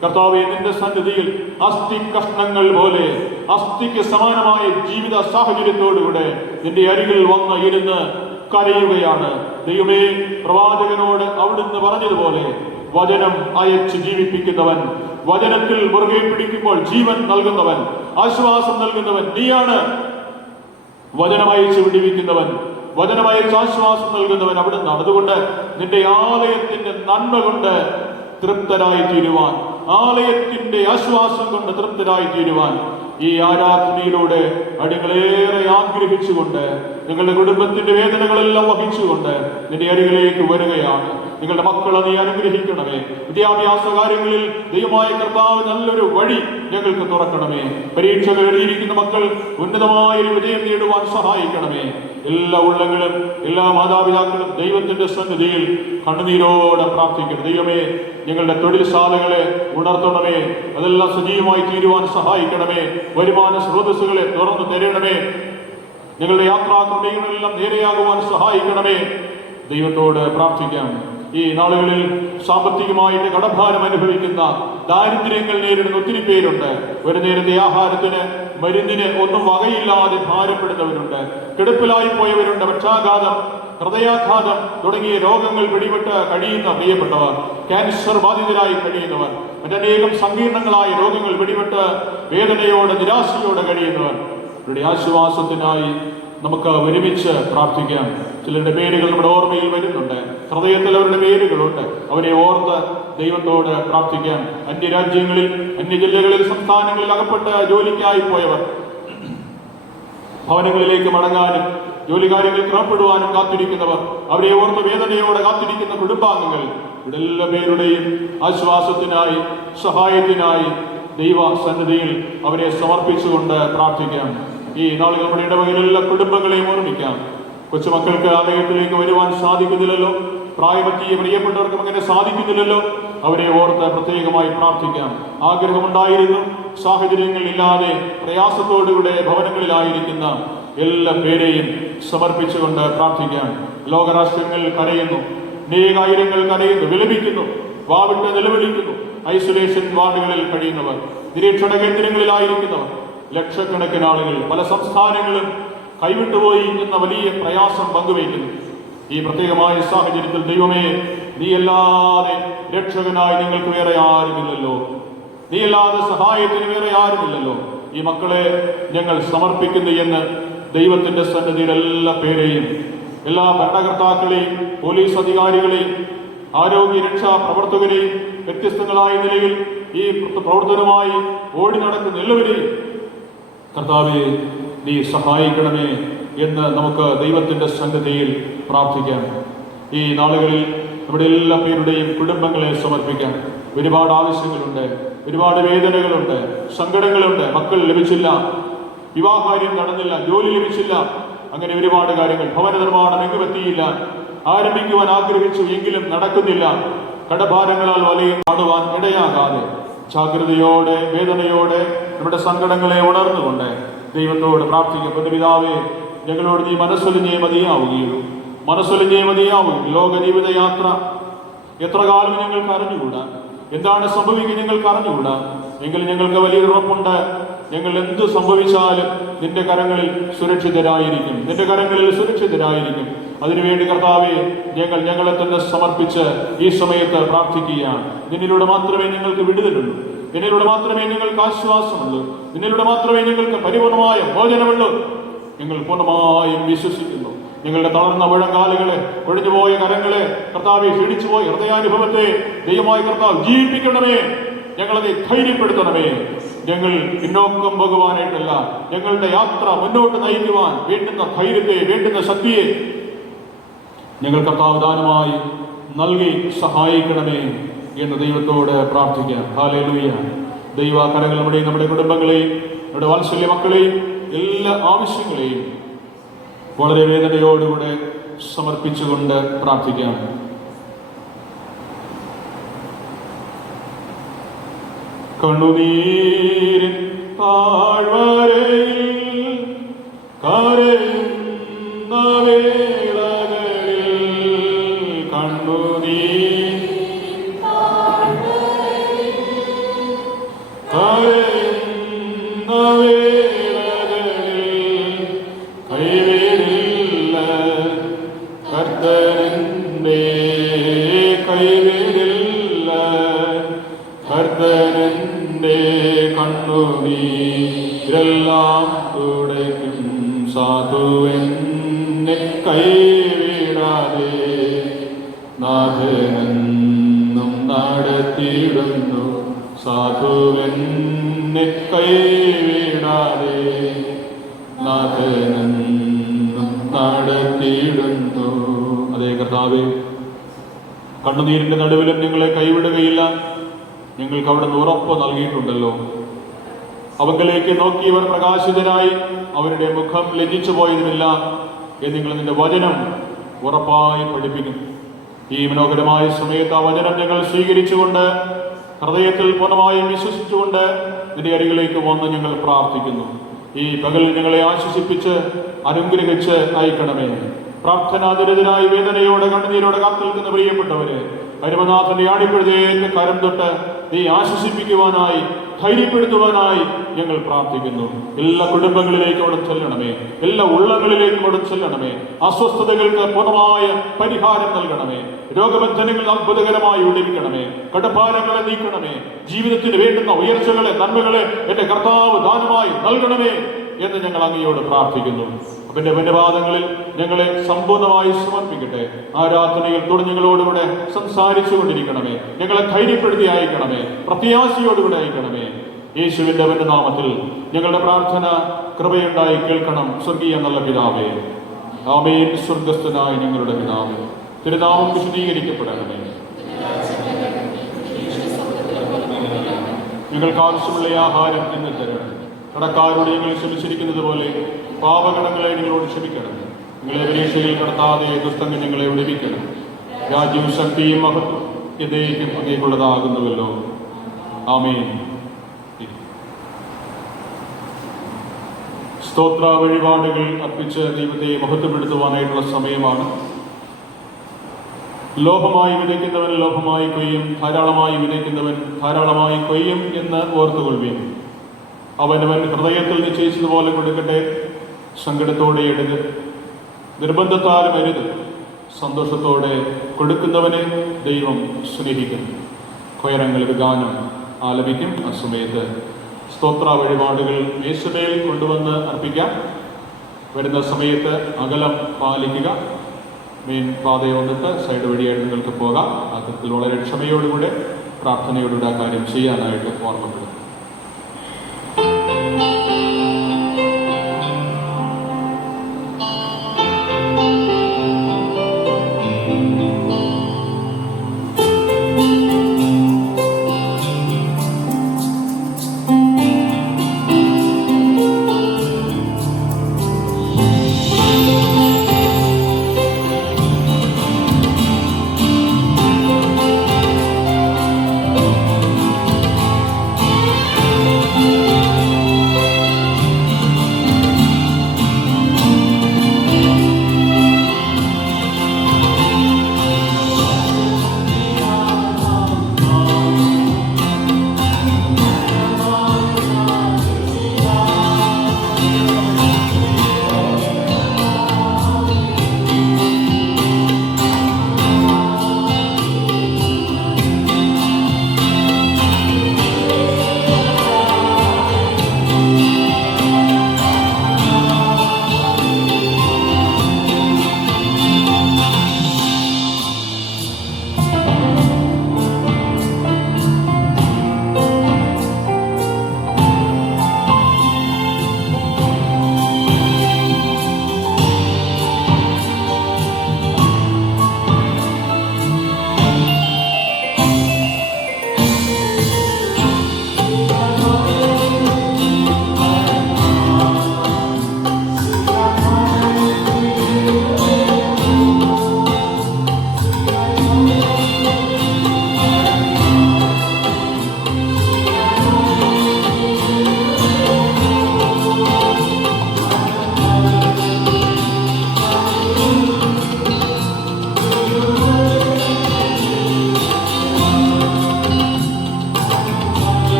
കർത്താവേ, നിന്റെ സന്നിധിയിൽ അസ്ഥി കഷ്ണങ്ങൾ പോലെ അസ്ഥിക്ക് സമാനമായ ജീവിത സാഹചര്യത്തോടുകൂടെ നിന്റെ അരികിൽ വന്ന് ഇരുന്ന് കരയുകയാണ്. ദൈവമേ, പ്രവാചകനോട് അവിടുന്ന് പറഞ്ഞതുപോലെ വചനം അയച്ച് ജീവിപ്പിക്കുന്നവൻ, വചനത്തിൽ മുറുകെ പിടിക്കുമ്പോൾ ജീവൻ നൽകുന്നവൻ, ആശ്വാസം നൽകുന്നവൻ നീയാണ്. വചനമയച്ച് വിടിവിക്കുന്നവൻ, വചനമയച്ച് ആശ്വാസം നൽകുന്നവൻ അവിടുന്ന്. അതുകൊണ്ട് നിന്റെ ആലയത്തിന്റെ നന്മ കൊണ്ട് തൃപ്തരായി തീരുവാൻ, ആലയത്തിന്റെ ആശ്വാസം കൊണ്ട് തൃപ്തരായി തീരുവാൻ ഈ ആരാധനയിലൂടെ അടികളേറെ ആഗ്രഹിച്ചുകൊണ്ട്, നിങ്ങളുടെ കുടുംബത്തിന്റെ വേദനകളെല്ലാം വഹിച്ചുകൊണ്ട് നിന്റെ അരികിലേക്ക് വരികയാണ്. നിങ്ങളുടെ മക്കളെ നീ അനുഗ്രഹിക്കണമേ. വിദ്യാഭ്യാസ കാര്യങ്ങളിൽ ദൈവമായ കർത്താവ് നല്ലൊരു വഴി ഞങ്ങൾക്ക് തുറക്കണമേ. പരീക്ഷകൾ എഴുതിയിരിക്കുന്ന മക്കൾ ഉന്നതമായൊരു വിജയം നേടുവാൻ സഹായിക്കണമേ. എല്ലാ ഉള്ളങ്ങളും എല്ലാ മാതാപിതാക്കളും ദൈവത്തിന്റെ സന്നിധിയിൽ കണ്ണുനീരോടെ പ്രാർത്ഥിക്കണം. ദൈവമേ, ഞങ്ങളുടെ തൊഴിൽശാലകളെ ഉണർത്തണമേ, അതെല്ലാം സജീവമായി തീരുവാൻ സഹായിക്കണമേ. വരുമാന സ്രോതസ്സുകളെ തുറന്നു തരണമേ. ഞങ്ങളുടെ യാത്രാക്രമീകരണമെല്ലാം നേരെയാകുവാൻ സഹായിക്കണമേ. ദൈവത്തോട് പ്രാർത്ഥിക്കാം. ഈ നാളുകളിൽ സാമ്പത്തികമായിട്ട് കടഭാരം അനുഭവിക്കുന്ന, ദാരിദ്ര്യങ്ങൾ നേരിടുന്ന ഒത്തിരി പേരുണ്ട്. ഒരു നേരത്തെ ആഹാരത്തിന്, മരുന്നിന് ഒന്നും വകയില്ലാതെ ഭാരപ്പെടുന്നവരുണ്ട്. കിടപ്പിലായി പോയവരുണ്ട്. പക്ഷാഘാതം, ഹൃദയാഘാതം തുടങ്ങിയ രോഗങ്ങൾ പിടിപെട്ട് കഴിയുന്ന പ്രിയപ്പെട്ടവർ, ക്യാൻസർ ബാധിതരായി കഴിയുന്നവർ, മറ്റനേകം സങ്കീർണങ്ങളായ രോഗങ്ങൾ പിടിപെട്ട് വേദനയോടെ നിരാശയോടെ കഴിയുന്നവർ, ഇവരുടെ ആശ്വാസത്തിനായി നമുക്ക് ഒരുമിച്ച് പ്രാർത്ഥിക്കാം. ചിലരുടെ പേരുകൾ നമ്മുടെ ഓർമ്മയിൽ വരുന്നുണ്ട്. ഹൃദയത്തിൽ അവരുടെ പേരുകളുണ്ട്. അവരെ ഓർത്ത് ദൈവത്തോട് പ്രാർത്ഥിക്കാം. അന്യരാജ്യങ്ങളിൽ, അന്യജില്ലകളിൽ, സംസ്ഥാനങ്ങളിൽ അകപ്പെട്ട് ജോലിക്കായി പോയവർ, ഭവനങ്ങളിലേക്ക് മടങ്ങാനും ജോലി കാര്യങ്ങൾ ക്രമപ്പെടുവാനും കാത്തിരിക്കുന്നവർ, അവരെ ഓർത്ത് വേദനയോടെ കാത്തിരിക്കുന്ന കുടുംബാംഗങ്ങൾ, ഇവിടെ എല്ലാ പേരുടെയും ആശ്വാസത്തിനായി, സഹായത്തിനായി ദൈവ സന്നിധിയിൽ അവരെ സമർപ്പിച്ചുകൊണ്ട് പ്രാർത്ഥിക്കാം. ഈ നാളുകൾ നമ്മുടെ ഇടവകയിൽ എല്ലാ കുടുംബങ്ങളെയും ഓർമ്മിക്കാം. കൊച്ചുമക്കൾക്ക് ആലയത്തിലേക്ക് വരുവാൻ സാധിക്കുന്നില്ലല്ലോ, പ്രായപറ്റിയ പ്രിയപ്പെട്ടവർക്കും അങ്ങനെ സാധിക്കുന്നില്ലല്ലോ. അവരെ ഓർത്ത് പ്രത്യേകമായി പ്രാർത്ഥിക്കാം. ആഗ്രഹമുണ്ടായിരുന്നു, സാഹചര്യങ്ങളില്ലാതെ പ്രയാസത്തോടുകൂടെ ഭവനങ്ങളിലായിരിക്കുന്ന എല്ലാ പേരെയും സമർപ്പിച്ചുകൊണ്ട് പ്രാർത്ഥിക്കാം. ലോകരാഷ്ട്രങ്ങൾ കരയുന്നു, അനേകായിരങ്ങൾ കരയുന്നു, വിലപിക്കുന്നു, വാവിട്ട് നിലവിളിക്കുന്നു. ഐസൊലേഷൻ വാർഡുകളിൽ കഴിയുന്നവർ, നിരീക്ഷണ കേന്ദ്രങ്ങളിലായിരിക്കുന്നവർ, ലക്ഷക്കണക്കിന് ആളുകൾ പല സംസ്ഥാനങ്ങളും കൈവിട്ടുപോയി എന്ന വലിയ പ്രയാസം പങ്കുവയ്ക്കുന്നു. ഈ പ്രത്യേകമായ സാഹചര്യത്തിൽ ദൈവമേ, നീയല്ലാതെ രക്ഷകനായി നിങ്ങൾക്ക് വേറെ ആരുമില്ലല്ലോ, നീയല്ലാതെ സഹായത്തിന് വേറെ ആരുമില്ലല്ലോ. ഈ മക്കളെ ഞങ്ങൾ സമർപ്പിക്കുന്നു എന്ന് ദൈവത്തിന്റെ സന്നിധിയിൽ എല്ലാ പേരെയും, എല്ലാ ഭരണകർത്താക്കളെയും, പോലീസ് അധികാരികളെയും, ആരോഗ്യ രക്ഷാ പ്രവർത്തകരെയും, വ്യത്യസ്തങ്ങളായ നിലയിൽ ഈ പ്രവർത്തനവുമായി ഓടി നടക്കുന്ന എല്ലാവരെയും കർത്താവേ നീ സഹായിക്കണമേ എന്ന് നമുക്ക് ദൈവത്തിന്റെ സന്നിധിയിൽ പ്രാർത്ഥിക്കാം. ഈ നാളുകളിൽ നമ്മുടെ എല്ലാ പേരുടെയും കുടുംബങ്ങളെ സമർപ്പിക്കാം. ഒരുപാട് ആവശ്യങ്ങളുണ്ട്, ഒരുപാട് വേദനകളുണ്ട്, സങ്കടങ്ങളുണ്ട്. മക്കൾ ലഭിച്ചില്ല, വിവാഹകാര്യം നടന്നില്ല, ജോലി ലഭിച്ചില്ല, അങ്ങനെ ഒരുപാട് കാര്യങ്ങൾ. ഭവന നിർമ്മാണം എങ്ങുമെത്തിയില്ല, ആരംഭിക്കുവാൻ ആഗ്രഹിച്ചു എങ്കിലും നടക്കുന്നില്ല. കടഭാരങ്ങളാൽ വലയും കാണുവാൻ ഇടയാകാതെ ജാഗ്രതയോടെ, വേദനയോടെ നമ്മുടെ സങ്കടങ്ങളെ ഉണർന്നുകൊണ്ട് ദൈവത്തോട് പ്രാർത്ഥിക്കും. പിതാവേ, ഞങ്ങളോട് നീ മനസ്സൊലിഞ്ഞേ മതിയാവുകയുള്ളൂ, മനസ്സൊലിഞ്ഞേ മതിയാവുകയുള്ളൂ. ലോക ജീവിതയാത്ര എത്ര കാലം ഞങ്ങൾക്ക് അറിഞ്ഞുകൂടാ, എന്താണ് സംഭവിക്കുക ഞങ്ങൾക്ക് അറിഞ്ഞുകൂടാ. എങ്കിലും ഞങ്ങൾക്ക് വലിയൊരു ഉറപ്പുണ്ട്, ഞങ്ങൾ എന്ത് സംഭവിച്ചാലും നിന്റെ കരങ്ങളിൽ സുരക്ഷിതരായിരിക്കും, നിന്റെ കരങ്ങളിൽ സുരക്ഷിതരായിരിക്കും. അതിനുവേണ്ടി കർത്താവേ, ഞങ്ങളെ തന്നെ സമർപ്പിച്ച് ഈ സമയത്ത് പ്രാർത്ഥിക്കുകയാണ്. നിന്നിലൂടെ മാത്രമേ ഞങ്ങൾക്ക് വിടുതലുള്ളൂ, നിന്നിലൂടെ മാത്രമേ ഞങ്ങൾക്ക് ആശ്വാസമുള്ളൂ, നിന്നിലൂടെ മാത്രമേ ഞങ്ങൾക്ക് പരിപൂർണമായ മോചനമുള്ളൂ. ഞങ്ങൾ പൂർണ്ണമായും വിശ്വസിക്കുന്നു. ഞങ്ങളുടെ തളർന്ന മുഴങ്കാലുകളെ, ഒഴിഞ്ഞുപോയ കരങ്ങളെ, കർത്താവെ ക്ഷീണിച്ചുപോയ ഹൃദയാനുഭവത്തെ ദൈവമായ കർത്താവ് ജീവിപ്പിക്കണമേ. ഞങ്ങളെ ധൈര്യപ്പെടുത്തണമേ. ഞങ്ങൾ പിന്നോക്കം പോകുവാനായിട്ടല്ല, ഞങ്ങളുടെ യാത്ര മുന്നോട്ട് നയിക്കുവാൻ വേണ്ടുന്ന ധൈര്യത്തെ, വേണ്ടുന്ന ശക്തിയെ ഞങ്ങൾ കർത്താവ് ദാനമായി നൽകി സഹായിക്കണമേ എന്ന് ദൈവത്തോട് പ്രാർത്ഥിക്കാം. ഹല്ലേലൂയ. ദൈവകരങ്ങൾ നമ്മുടെ കുടുംബങ്ങളെയും നമ്മുടെ വാത്സല്യ മക്കളെയും എല്ലാ ആവശ്യങ്ങളെയും വളരെ വേദനയോടുകൂടെ സമർപ്പിച്ചുകൊണ്ട് പ്രാർത്ഥിക്കാം. കണ്ണുനീരിൻ താഴ്വരയിൽ കരയുന്ന വേളകളിൽ, കണ്ണുനീരിൻ കരയുന്ന വേളകളിൽ കൈവിടില്ല കർത്തരന്റെ, കൈവിടില്ല കണ്ണുനീരെല്ലാം തുടയ്ക്കും സാധുവെന്നെ കൈവിടാതെ നാഥനെന്നും നടത്തിയിടുന്നു സാധുവെന്നെ കൈവിടാതെ നാഥനെന്നും നടത്തിയിടുന്നു. അതേ കർത്താവേ, കണ്ണുനീരിന്റെ നടുവിലും ഞങ്ങളെ കൈവിടുകയില്ല. ഞങ്ങൾക്ക് അവിടുന്ന് ഉറപ്പ് നൽകിയിട്ടുണ്ടല്ലോ. അവങ്കിലേക്ക് നോക്കിയവർ പ്രകാശിതരായി, അവരുടെ മുഖം ലജ്ജിച്ചു പോയതുമില്ല എന്ന് നിങ്ങൾ നിന്റെ വചനം ഉറപ്പായി പഠിപ്പിക്കും. ഈ മനോഹരമായ സമയത്ത് ആ വചനം ഞങ്ങൾ സ്വീകരിച്ചുകൊണ്ട് ഹൃദയത്തിൽ പൂർണ്ണമായും വിശ്വസിച്ചുകൊണ്ട് നിന്റെ അരികിലേക്ക് വന്ന് ഞങ്ങൾ പ്രാർത്ഥിക്കുന്നു. ഈ പകൽ ഞങ്ങളെ ആശ്വസിപ്പിച്ച് അനുഗ്രഹിച്ച് അയക്കണമേ. പ്രാർത്ഥനാദരിതരായി വേദനയോടെ കണ്ണുനീരോടെ കാത്തിരിക്കുന്ന പ്രിയപ്പെട്ടവര് പരമനാഥന്റെ ആണിപ്പഴുതേക്ക് കരം തൊട്ട് നീ ആശ്വസിപ്പിക്കുവാനായി, ധൈര്യപ്പെടുത്തുവാനായി ഞങ്ങൾ പ്രാർത്ഥിക്കുന്നു. എല്ലാ കുടുംബങ്ങളിലേക്കും അവിടെ ചെല്ലണമേ, എല്ലാ ഉള്ളങ്ങളിലേക്കും അവിടെ ചെല്ലണമേ. അസ്വസ്ഥതകൾക്ക് പൂർണ്ണമായ പരിഹാരം നൽകണമേ. രോഗബന്ധനങ്ങൾ അത്ഭുതകരമായി ഒഴിവിക്കണമേ. കടഭാരങ്ങളെ നീക്കണമേ. ജീവിതത്തിന് വേണ്ടുന്ന ഉയർച്ചകളെ, നന്മകളെ എന്റെ കർത്താവ് ദാനമായി നൽകണമേ എന്ന് ഞങ്ങൾ അങ്ങയോട് പ്രാർത്ഥിക്കുന്നു. അവന്റെ വനപാദങ്ങളിൽ ഞങ്ങളെ സമ്പൂർണ്ണമായി സമർപ്പിക്കട്ടെ. ആരാധനയിൽ തുടർന്ന് ഞങ്ങളോടുകൂടെ സംസാരിച്ചു കൊണ്ടിരിക്കണമേ. ഞങ്ങളെ ധൈര്യപ്പെടുത്തി അയക്കണമേ. പ്രത്യാശയോടുകൂടെ അയക്കണമേ. യേശുവിന്റെ അവന്റെ നാമത്തിൽ ഞങ്ങളുടെ പ്രാർത്ഥന കൃപയുണ്ടായി കേൾക്കണം. സ്വർഗീയ നല്ല പിതാവേ, ആമേൻ. സ്വർഗസ്ഥനായ ഞങ്ങളുടെ പിതാവേ, തിരുനാമം വിശദീകരിക്കപ്പെടണമേ. ഞങ്ങൾക്ക് ആവശ്യമുള്ള ആഹാരം ഇന്ന് തരണം. കടക്കാരോട് ഞങ്ങൾ ക്ഷമിച്ചിരിക്കുന്നത് പോലെ പാപകടങ്ങളെ ഞങ്ങളോട് ക്ഷമിക്കണം. നിങ്ങളെ പരീക്ഷയിൽ കടത്താതെ ദുഷ്ടങ്ങൾ ഞങ്ങളെ വിടുവിക്കണം. രാജ്യവും ശക്തിയും മഹത്വം എന്നേക്കും അങ്ങേക്കുള്ളതാകുന്നുവല്ലോ. ആമേൻ. സ്തോത്ര വഴിപാടുകൾ അർപ്പിച്ച് ദൈവത്തെ മഹത്വപ്പെടുത്തുവാനായിട്ടുള്ള സമയമാണ്. ലോഭമായി വിതയ്ക്കുന്നവൻ ലോഭമായി കൊയ്യും, ധാരാളമായി വിതയ്ക്കുന്നവൻ ധാരാളമായി കൊയ്യും എന്ന് ഓർത്തുകൊള്ളുകയും അവനവൻ ഹൃദയത്തിൽ നിശ്ചയിച്ചതുപോലെ കൊടുക്കട്ടെ. സങ്കടത്തോടെ എടുത്ത് നിർബന്ധത്താലും അരുത്. സന്തോഷത്തോടെ കൊടുക്കുന്നവനെ ദൈവം സ്നേഹിക്കുന്നു. കൊയരങ്ങൾക്ക് ഗാനം ആലപിക്കും. ആ സമയത്ത് സ്തോത്ര വഴിപാടുകൾ യേശുമേൽ കൊണ്ടുവന്ന് അർപ്പിക്കാം. വരുന്ന സമയത്ത് അകലം പാലിക്കുക. മെയിൻ പാതയെ വന്നിട്ട് സൈഡ് വഴിയായിട്ട് നിങ്ങൾക്ക് പോകാം. ആ തരത്തിൽ വളരെ ക്ഷമയോടുകൂടെ പ്രാർത്ഥനയോടുകൂടെ ആ കാര്യം ചെയ്യാനായിട്ട് ഓർമ്മപ്പെടും.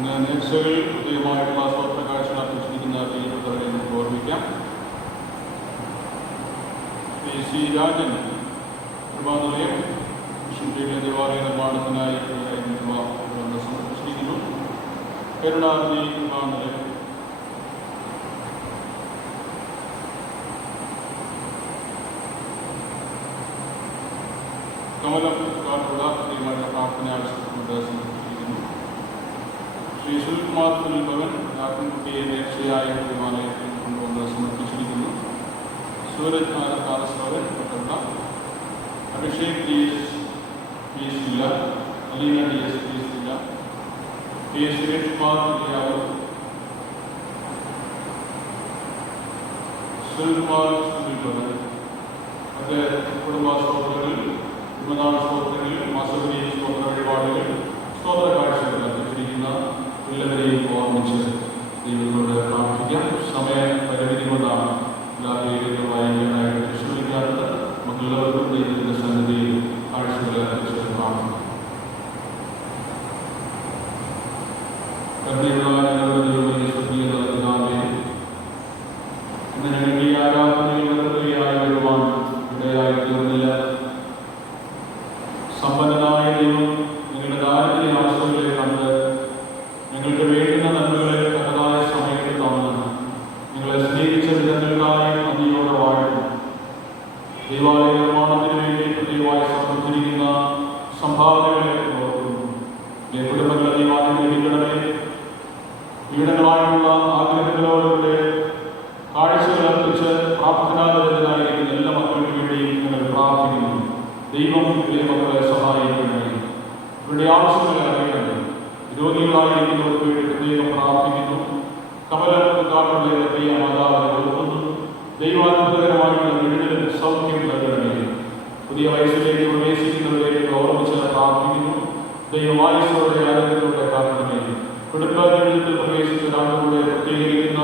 ഇന്ന് നേർച്ചകൾ പ്രത്യേകമായിട്ടുള്ള സ്തോത്ര കാഴ്ച അർപ്പിച്ചിരിക്കുന്ന പ്രിയപ്പെട്ടവരെ നമുക്ക് ഓർമ്മിക്കാം. ശ്രീ രാജൻ കൃപാനിലയം വിശുദ്ധിയുടെ ദേവാലയ നിർമ്മാണത്തിനായി സമർപ്പിച്ചിരിക്കുന്നു. കരുണാനിധി കൃപാനിലയം, കമലം കാട്ടുള്ള പ്രത്യേകമായിട്ടുള്ള പ്രാർത്ഥന ആവശ്യപ്പെട്ടുകൊണ്ട് സമർപ്പിച്ചിരിക്കുന്നു. ശ്രീ സുൽകുമാർ സുൽഭവൻ ആട്ടിൻകുട്ടിയെ നേർച്ചയായ ദേവാലയത്തിൽ കൊണ്ടുവന്ന് സമർപ്പിച്ചിരിക്കുന്നു. സൂരജ് ആരസ്വരൻ പട്ടണ്ട, അഭിഷേക് ഡി എസ് ഇല്ല, അലീന ഡി എസ് ഇല്ല, പി എസ് സുരേഷ് കുമാർ യാദവ്, സുൽകുമാർ സുൽഭവൻ, മറ്റ് കുടുംബാസ്തോത്രങ്ങളിൽ ഉന്നതാന സ്തോത്രങ്ങളിൽ മാസവരി സ്തോത്ര വഴിപാടുകൾ സ്തോത്ര കാഴ്ചകൾ അർപ്പിച്ചിരിക്കുന്ന എല്ലാവരെയും ഓർമ്മിച്ച് ദൈവത്തോട് പ്രാർത്ഥിക്കാം. സമയ പരിമിതി കൊണ്ടാണ് എല്ലാ പേരുകൾ വായിക്കാനായിട്ട് ശ്രമിക്കാറുണ്ട്. നമുക്കെല്ലാവർക്കും ദൈവത്തിൻ്റെ സന്നിധിയിൽ കാഴ്ചകൾ അർപ്പിച്ച് പ്രാർത്ഥിക്കാം. കരുണയുള്ള ഞങ്ങളുടെ ദൈവമേ, സ്വർഗീയ പിതാവേ, ഇന്ന് ഞങ്ങൾക്ക് ഈ ആരാധനയിൽ വെറുതെയായി വരുവാൻ ഇടയായി തീർന്നില്ല. സമ്പന്നനായ ദൈവം നിങ്ങളുടെ ദാരിദ്ര്യ ആവശ്യങ്ങളെ കണ്ട് ഞങ്ങൾക്ക് വേണ്ടുന്ന നന്മകളെ തനതായ സമയത്ത് തന്ന് നിങ്ങളെ സ്നേഹിച്ച വിധങ്ങൾക്കായി നന്ദിയോടെ വാഴുന്നു. ദൈവാലയ നിർമ്മാണത്തിന് വേണ്ടി പ്രത്യേകമായി സമർപ്പിച്ചിരിക്കുന്ന സംഭാവനകളെ ഓർക്കുന്നു. കുടുംബങ്ങളെ ദൈവാലയം ലഭിക്കണമേ. പീഡനമായുള്ള ആഗ്രഹങ്ങളോടുകൂടെ കാഴ്ചകൾ അർപ്പിച്ച് പ്രാർത്ഥനാനിരതരായിരിക്കുന്ന എല്ലാ മക്കൾക്കും വേണ്ടിയും ഞങ്ങൾ പ്രാർത്ഥിക്കുന്നു. ദൈവം മക്കളെ സഹായിക്കണമേ. ഇവരുടെ ആവശ്യങ്ങളെ അറിയണമേ. രോഗികളായിരിക്കുന്നവർക്ക് വേണ്ടി പ്രത്യേകം പ്രാർത്ഥിക്കുന്നു. കമലക്കാരുടെ പ്രിയ മാതാവിനെ ഓർക്കുന്നു. ദൈവാത്മകരമായിട്ടുള്ള വീടുകളിൽ സൗഖ്യം നൽകണമേ. പുതിയ വയസ്സിലേക്ക് പ്രവേശിക്കുന്നവരെ ഓർമ്മിച്ച് പ്രാർത്ഥിക്കുന്നു. ദൈവമായുസ്സോടെ ആരോഗ്യത്തോടെ കാരണമേ. കുടുംബ ജീവിതത്തിൽ പ്രവേശിച്ച ഒരാളുകൂടെ പ്രത്യേകിക്കുന്ന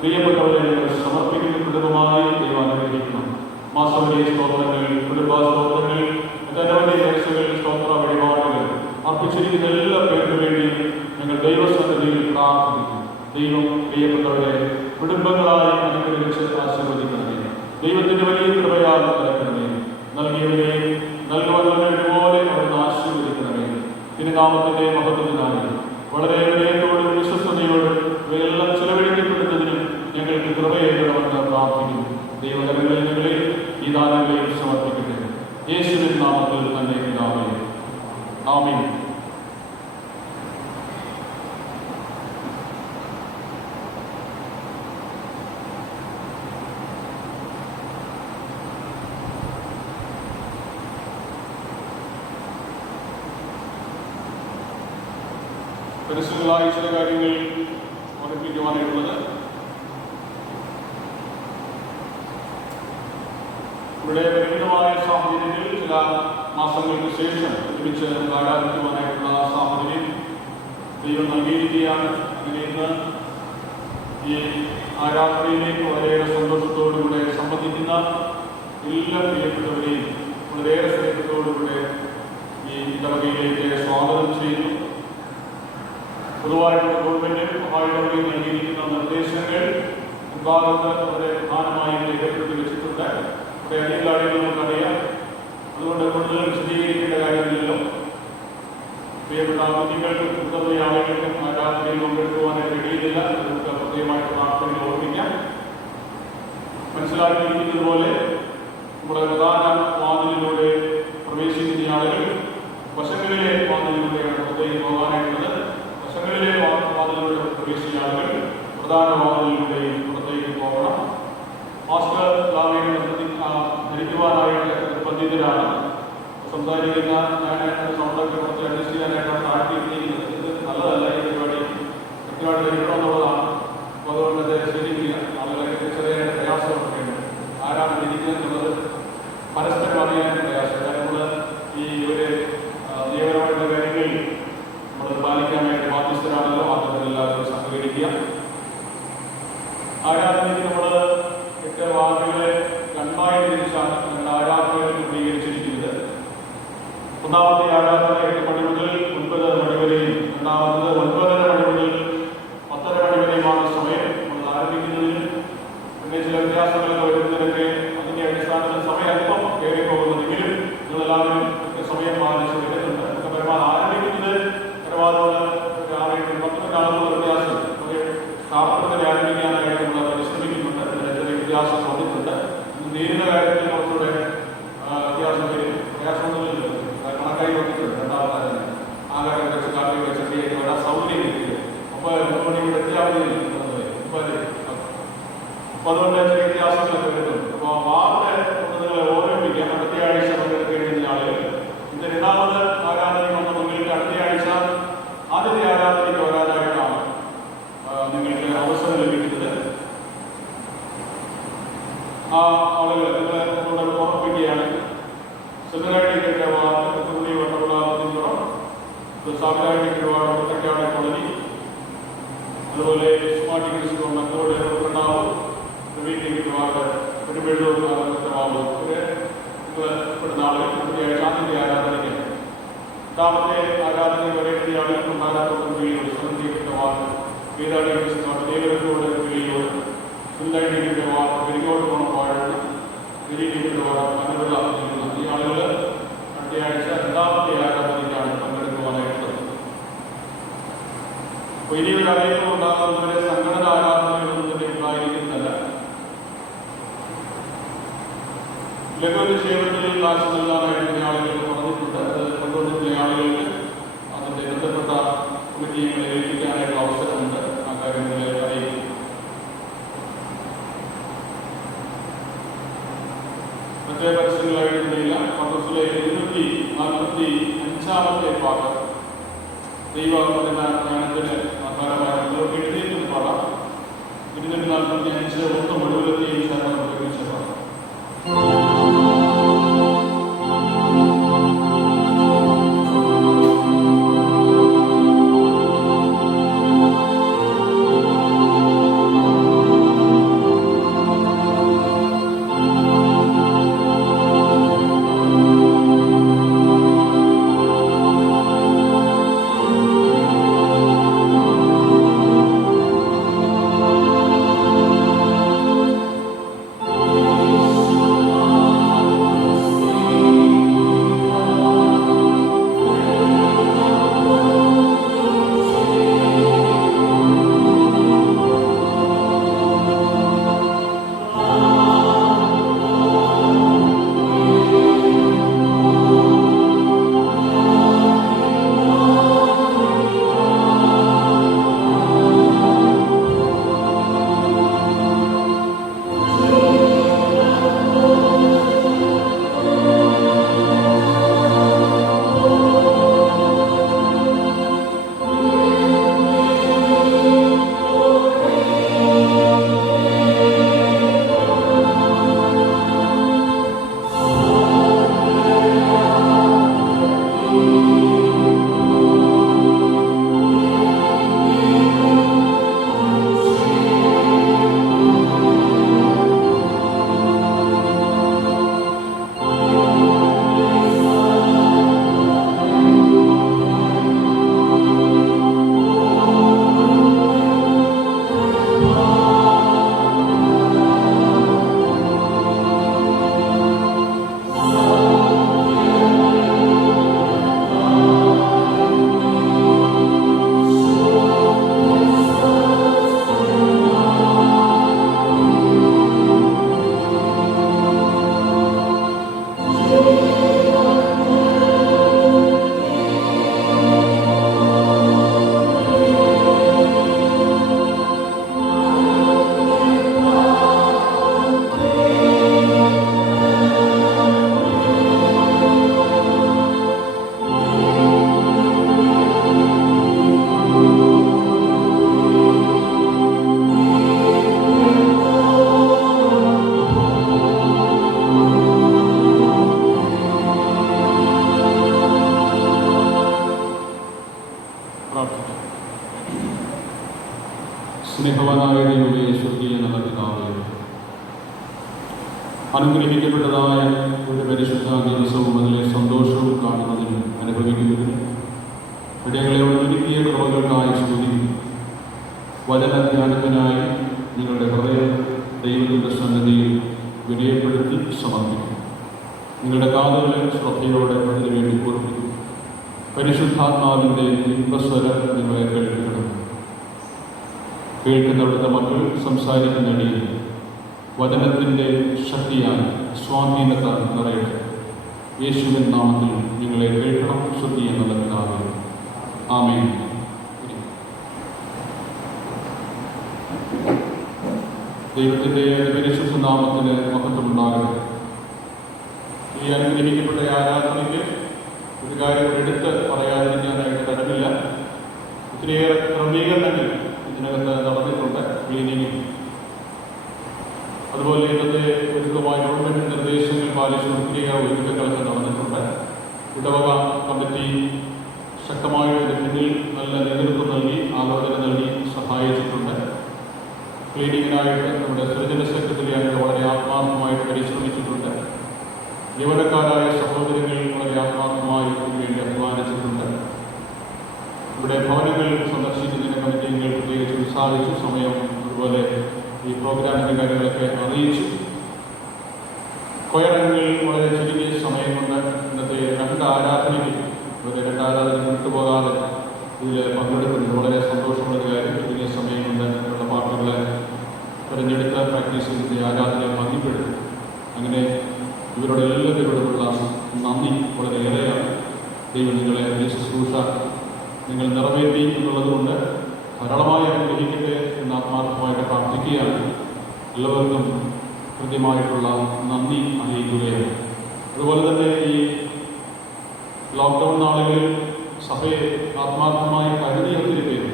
പ്രിയപ്പെട്ടവരെ ഞങ്ങൾ സമർപ്പിക്കുന്ന കുടുംബമായി ദൈവം അനുഗ്രഹിക്കണം. മാസവരി സ്തോത്രങ്ങൾ, കുടുംബാസ്തോത്രങ്ങൾ, മറ്റനവധി കേസുകൾ, സ്തോത്ര വഴിപാടുകൾ അർപ്പിച്ചിരിക്കുന്ന എല്ലാ പേർക്കു വേണ്ടിയും ഞങ്ങൾ ദൈവസന്നിധിയിൽ പ്രാർത്ഥിക്കുന്നു. ദൈവം പ്രിയപ്പെട്ടവരെ കുടുംബങ്ങളായി അനുഗ്രഹിച്ച് ആശീർവദിക്കണമേ. ദൈവത്തിൻ്റെ വലിയ കൃപയാൽ നിറയ്ക്കണമേ. നൽകിയവരെയും നൽകുവന്നവരെ ഒരുപോലെ അവിടുന്ന് ആശീർവദിക്കണമേ. തിരുനാമത്തിൻ്റെ മഹത്വത്തിനായി വളരെ വിനയത്തോടും വിശ്വസ്തയോടും ഇവയെല്ലാം ചെലവഴിക്കപ്പെടുന്നതിനും ഞങ്ങൾക്ക് കൃപയേകണമെന്ന് പ്രാർത്ഥിക്കുന്നു. ദൈവകരങ്ങളിൽ ഞങ്ങളെ ഈ ദാനങ്ങളെയും സമർപ്പിക്കട്ടെ. യേശുവിൻ നാമത്തിൽ തന്നെ പിതാവേ, ആമേൻ. പരസ്യങ്ങളായ ചില കാര്യങ്ങൾ ഓർമ്മിപ്പിക്കുവാനായിട്ടുള്ളത്, ഇവിടെ പരിമിതമായ സാഹചര്യത്തിൽ ചില മാസങ്ങൾക്ക് ശേഷം ഒരുമിച്ച് ആരാധിക്കുവാനായിട്ടുള്ള സാഹചര്യം ദൈവം നൽകിയിരിക്കുകയാണ്. അങ്ങനെ ഇന്ന് ഈ ആരാധനയിലേക്ക് വളരെയേറെ സന്തോഷത്തോടുകൂടെ സംബന്ധിക്കുന്ന എല്ലാ പ്രിയപ്പെട്ടവരെയും വളരെയേറെ സ്നേഹത്തോടുകൂടെ ഈ ഇടവകയിലേക്ക് സ്വാഗതം ചെയ്യുന്നു. പൊതുവായിട്ടുള്ള ഗവൺമെന്റ് മഹായിടവകയിൽ നൽകിയിരിക്കുന്ന നിർദ്ദേശങ്ങൾ വിഭാഗത്ത് വളരെ പ്രധാനമായും രേഖപ്പെടുത്തി വെച്ചിട്ടുണ്ട്. അവിടെ അധികം കാര്യങ്ങൾ നമുക്കറിയാം. അതുകൊണ്ട് കൂടുതൽ വിശദീകരിക്കേണ്ട കാര്യമില്ലല്ലോ. പ്രിയപ്പെട്ട കുഞ്ഞുങ്ങൾക്കും മുതിർന്ന ആളുകൾക്കും ആരാധനയിൽ പങ്കെടുക്കുവാനായിട്ട് കഴിയുന്നില്ല. നമുക്ക് പ്രത്യേകമായിട്ട് പ്രാർത്ഥനയിൽ ഓർമ്മിക്കാം. മനസ്സിലാക്കിയിരിക്കുന്നത് പോലെ നമ്മുടെ പ്രധാന വാതിലിലൂടെ പ്രവേശിക്കുന്ന ആളുകൾ വശങ്ങളിലെ വാതിലിലൂടെയാണ് പുറത്തേക്ക് പോകാനായിട്ടുള്ളത്. വശങ്ങളിലെ വാതിലിലൂടെ പ്രവേശിക്കുന്ന ആളുകൾ പ്രധാന വാതിലിലൂടെയും പുറത്തേക്ക് പോകണം. മാസ്ക് ധരിക്കുവാനായിട്ട് നിർബന്ധിതരാണ്. സംസാരിക്കുന്ന ഞാൻ സൗണ്ടൊക്കെ കുറച്ച് അഡ്ജസ്റ്റ് ചെയ്യാനായിട്ടാണ് താഴ്ത്തിയിരിക്കുന്നത്. ഇത് നല്ലതല്ല. ഈ പരിപാടി കൃത്യമായിട്ട് ധരിക്കണമെന്നുള്ളതാണ്. അപ്പോൾ അതുകൊണ്ട് അത് ശരിയില്ല. ആളുകളൊക്കെ ചെറിയ പ്രയാസമൊക്കെ ഉണ്ട്. ആരാണ് ധരിക്കുന്നത് എന്നുള്ളത് പരസ്പരം അറിയാൻ പ്രയാസം. നമ്മൾ ഈ ഒരു നിയമപരമായിട്ടുള്ള കാര്യങ്ങളിൽ നമ്മൾ പാലിക്കാനായിട്ട് ബാധ്യസ്ഥരാണല്ലോ. മാത്രമല്ല എല്ലാവരും സഹകരിക്കുക. ആരാധനയ്ക്ക് നമ്മൾ 8 വാർഡുകളെ 2 തിരിച്ചാണ് ഞങ്ങളുടെ ആരാധനകൾ ക്രമീകരിച്ചിരിക്കുന്നത്. ഒന്നാമത്തെ ആരാധന 8 മണി മുതൽ 9 മണി വരെയും, രണ്ടാമത് 9:30 മണി മുതൽ ആളുകൾ നിങ്ങളെ ഉറപ്പിക്കുകയാണ്. സെമിനാരിയുടെ വാർഡ് കുറുതി വട്ടവിളാപുരം, സാമിനാരിയുടെ വാർഡ് മുത്തക്കാട് കോളനി, അതുപോലെ സ്മാർട്ട് ഡിഗ്രി മക്കോട് ഉണ്ടാവും, പ്രവീണിയുടെ വാർഡ് പെരുമ്പഴൂർ വാർഡ് പെടുന്ന ആളുകൾ ശാന്തിന്റെ ആരാധനയ്ക്ക് രണ്ടാമത്തെ ആരാധന വരേണ്ട ആളുകൾക്കും ആരാധന സ്വന്തം വാർഡ് വേദാടിയുടെ ദേവരോട് വെളിയോട് സുന്ദരിയുടെ വാർഡ് പെരിങ്ങോട് പോണ വാർഡ് ഗിരിയുടെ വാർഡ് അനുവദ ഈ ആളുകൾ അടുത്തയാഴ്ച രണ്ടാമത്തെ ആരാധനയ്ക്കാണ് പങ്കെടുക്കുവാനായിട്ടുള്ളത്. അപ്പോൾ ഇനിയൊരു അറിയിപ്പ് ഉണ്ടാകുന്നവരെ സംഘടന ആരാധനകളൊന്നും തന്നെ ഉണ്ടായിരിക്കുന്നില്ല. ലഘുനിക്ഷേപത്തിൽ കാശ് നൽകാനായിട്ട് ആളുകൾ പറഞ്ഞിട്ടുണ്ട്. അത് കൊണ്ടുവന്നിട്ടുള്ള ആളുകൾക്ക് അതിൻ്റെ ബന്ധപ്പെട്ട കമ്മിറ്റികളെ ഏൽപ്പിക്കാനായിട്ടുള്ള അവസരമുണ്ട്. ആ കാര്യങ്ങളെ അറിയിക്കും. മറ്റേ പരസ്യങ്ങളായിരുന്നില്ല. പത്രത്തിലെ 245 പാഠം ദൈവജ്ഞാനത്തിന് ആധാരമായി എഴുതിയിട്ടും പാടാം. 245 മൊത്തം 75 ശതമാനം ഉപയോഗിച്ച പാഠം. സ്നേഹവാനായ ദൈവമേ, സ്വർഗീയ നല്ല പിതാവേ, അനുഗ്രഹിക്കപ്പെട്ടതായ ഒരു പരിശുദ്ധ ദിവസവും അതിലെ സന്തോഷവും കാണുന്നതിനും അനുഭവിക്കുന്നതിനും ഇടങ്ങളെ ഒരുക്കിയ കൃപകൾക്കായി സ്തുതിക്കുന്നു. വചനധ്യാനത്തിനായി നിങ്ങളുടെ ഹൃദയം ദൈവത്തിൻ്റെ സന്നിധിയിൽ വിനയപ്പെടുത്തി സമർപ്പിക്കുന്നു. നിങ്ങളുടെ കാതുകളെ ശ്രദ്ധയോടെ അതിനു വേണ്ടി പൂർപ്പിക്കുന്നു. പരിശുദ്ധാത്മാവിൻ്റെ ഇമ്പസ്വരം നിങ്ങളെ കേൾപ്പിക്കണം. കേൾക്കുന്നവിടുത്തെ മക്കൾ സംസാരിക്കുന്നിടയിൽ വചനത്തിൻ്റെ ശക്തിയാൽ സ്വാധീനത നിറയട്ടെ. യേശുവിൻ നാമത്തിൽ നിങ്ങളെ കേൾക്കണം. സ്തുതി എന്നുള്ള പിതാവേ, ആമേൻ. ദൈവത്തിൻ്റെ പരിശുദ്ധ നാമത്തിന് മഹത്വമുണ്ടാകട്ടെ. ഈ അനുഗ്രഹിക്കപ്പെട്ട ആരാധനയ്ക്ക് ഒരു കാര്യം എടുത്ത് പറയാതിരിക്കാനായിട്ട് തടവില്ല. ഒത്തിരിയേറെ ക്രമീകരണങ്ങൾ ഇതിനകത്ത് നടന്നിട്ടുണ്ട്. ക്ലീനിങ്ങും അതുപോലെ ഇന്നത്തെ ഒരുക്കം അനുസൃതമായ ഗവൺമെൻറ് നിർദ്ദേശങ്ങൾ പാലിച്ച് ഒത്തിരി ഒരുക്കങ്ങളൊക്കെ നടന്നിട്ടുണ്ട്. ഇടവക കമ്മിറ്റി ശക്തമായിട്ട് പിന്നിൽ നല്ല നേതൃത്വം നൽകി, ആലോചന നൽകി സഹായിച്ചിട്ടുണ്ട്. ക്ലീനിങ്ങിനായിട്ട് നമ്മുടെ സൃജന സെക്രട്ടറി അങ്ങനെ വളരെ ആത്മാർത്ഥമായിട്ട് പരിശ്രമിച്ചിട്ടുണ്ട്. ജീവനക്കാരായ സഹോദരങ്ങൾ വളരെ ആത്മാർത്ഥമായി ഇതിനുവേണ്ടി അധ്വാനിച്ചിട്ടുണ്ട്. ഇവിടെ ഭവനങ്ങൾ സന്ദർശിക്കുന്നതിന് കമ്മിറ്റികൾ പ്രത്യേകിച്ച് ഉത്സാഹിച്ചു. സമയം അതുപോലെ ഈ പ്രോഗ്രാമിൻ്റെ കാര്യങ്ങളൊക്കെ അറിയിച്ചു. കൊയറങ്ങൾ വളരെ ചുരുങ്ങിയ സമയം കൊണ്ട് ഇന്നത്തെ രണ്ട് ആരാധനയ്ക്ക് വിട്ടുപോകാതെ ഇതിൽ പങ്കെടുക്കുന്നത് വളരെ സന്തോഷമുള്ള കാര്യം. ചുരുങ്ങിയ സമയം കൊണ്ട് ഉള്ള പാട്ടുകളെ തിരഞ്ഞെടുത്ത് പ്രാക്ടീസ് ചെയ്ത് ആരാധനയെ ഭംഗിപ്പെടുത്തും. അങ്ങനെ ഇവരുടെ എല്ലാവരോടുമുള്ള നന്ദി വളരെയേറെയാണ്. ദൈവം നിങ്ങളെ ഈ ശുശ്രൂഷ നിങ്ങൾ നിറവേറ്റി എന്നുള്ളതുകൊണ്ട് ധാരാളമായി അനുഗ്രഹിക്കട്ടെ എന്ന് ആത്മാർത്ഥമായിട്ട് പ്രാർത്ഥിക്കുകയാണ്. എല്ലാവർക്കും കൃത്യമായിട്ടുള്ള നന്ദി അറിയിക്കുകയാണ്. അതുപോലെ തന്നെ ഈ ലോക്ക്ഡൗൺ നാളുകളിൽ സഭയെ ആത്മാർത്ഥമായി കരുതിയ ഒത്തിരി പേര്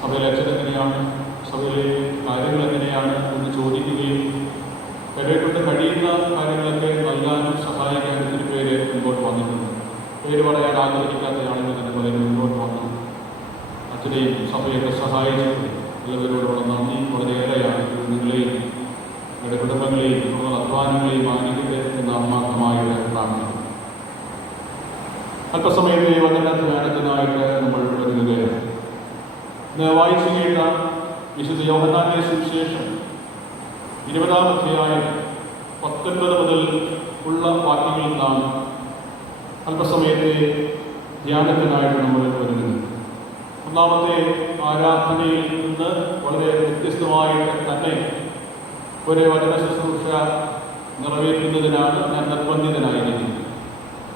സഭയിലെ അച്ഛൻ എങ്ങനെയാണ്, സഭയിലെ കാര്യങ്ങൾ എങ്ങനെയാണ് എന്ന് ചോദിക്കുകയും കരയെക്കൊണ്ട് കഴിയുന്ന കാര്യങ്ങളൊക്കെ നൽകാനും സഹായിക്കാനും ഒത്തിരി പേര് മുമ്പോട്ട് വന്നിട്ടുണ്ട്. പേര് പറയാൻ ആഗ്രഹിക്കാത്ത ആളുകൾ തന്നെ പലരും മുമ്പോട്ട് വന്നു അച്ഛനെയും സഭയൊക്കെ സഹായിച്ചിട്ടുണ്ട്. എല്ലാവരോടുള്ള നന്ദി വളരെയേറെയാണ്. നിങ്ങളെയും നിങ്ങളുടെ കുടുംബങ്ങളെയും നിങ്ങളുടെ അധ്വാനങ്ങളെയും ആഗ്രഹിക്കട്ടെ എന്ന് ആത്മാർത്ഥമായിട്ട് പ്രാർത്ഥിക്കുന്നു. അല്പസമയത്തെ വചനധ്യാനത്തിനായിട്ട് നമ്മൾ വരുകയാണ്. ഇന്ന് വായിച്ചു കേട്ട വിശുദ്ധ യോഹന്നാന്റെ സുവിശേഷം 20-ാം അധ്യായം 19 മുതൽ ഉള്ള വാക്യങ്ങളിൽ നിന്നാണ് അല്പസമയത്തെ ധ്യാനത്തിനായിട്ട് നമ്മൾ വരുന്നത്. ഒന്നാമത്തെ ആരാധനയിൽ നിന്ന് വളരെ വ്യത്യസ്തമായിട്ട് തന്നെ ഒരു വചന ശുശ്രൂഷ നിറവേറ്റുന്നതിനാണ് ഞാൻ നിർബന്ധിതനായിരിക്കുന്നത്.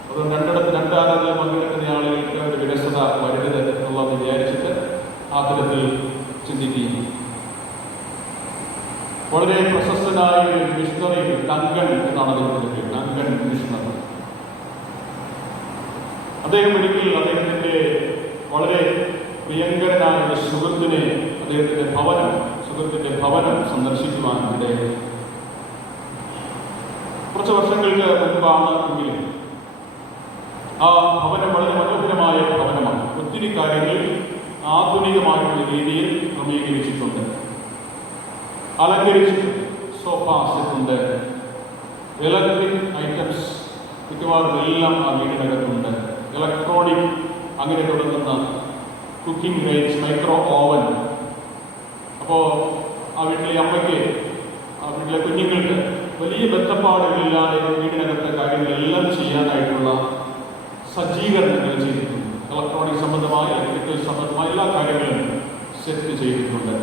അതുകൊണ്ട് രണ്ട് ആരാധന പങ്കെടുക്കുന്ന ആളുകൾക്ക് ഒരു വിരസത വരരുത് എന്നുള്ളത് വിചാരിച്ചിട്ട് ആ തരത്തിൽ ചിന്തിക്കുകയും വളരെ പ്രശസ്തനായ ഒരു മിഷണറി ഡങ്കൻ എന്നാണ് അദ്ദേഹത്തിൻ്റെ ഡങ്കൻ മിഷണറി. അദ്ദേഹം ഒരിക്കൽ അദ്ദേഹത്തിൻ്റെ വളരെ പ്രിയങ്കരനായ ഒരു സുഹൃത്തിൻ്റെ ഭവനം സന്ദർശിക്കുവാൻ ഇടയായി. കുറച്ച് വർഷങ്ങൾക്ക് മുൻപാണ് എങ്കിലും ആ ഭവനം വളരെ മനോഹരമായ ഭവനമാണ്. ഒത്തിരി കാര്യങ്ങൾ ആധുനികമായിട്ടുള്ള രീതിയിൽ ക്രമീകരിച്ചിട്ടുണ്ട്, അലങ്കരിച്ചിട്ടുണ്ട്. സോഫ സെറ്റുണ്ട്, ഇലക്ട്രിക് ഐറ്റംസ് മിക്കവാറും എല്ലാം ആ വീടിനകത്തുണ്ട്. ഇലക്ട്രോണിക് അങ്ങനെ തുടങ്ങുന്ന കുക്കിംഗ് റേഞ്ച്, മൈക്രോ ഓവൻ. അപ്പോൾ ആ വീട്ടിലെ അമ്മയ്ക്ക്, ആ വീട്ടിലെ കുഞ്ഞുങ്ങൾക്ക് വലിയ ബന്ധപ്പാടുകളില്ലാതെ വീടിനകത്തെ കാര്യങ്ങളെല്ലാം ചെയ്യാനായിട്ടുള്ള സജ്ജീകരണങ്ങൾ ചെയ്തിട്ടുണ്ട്. ഇലക്ട്രോണിക് സംബന്ധമായ, ഇലക്ട്രിക്കൽ സംബന്ധമായ എല്ലാ കാര്യങ്ങളും സെറ്റ് ചെയ്തിട്ടുണ്ട്.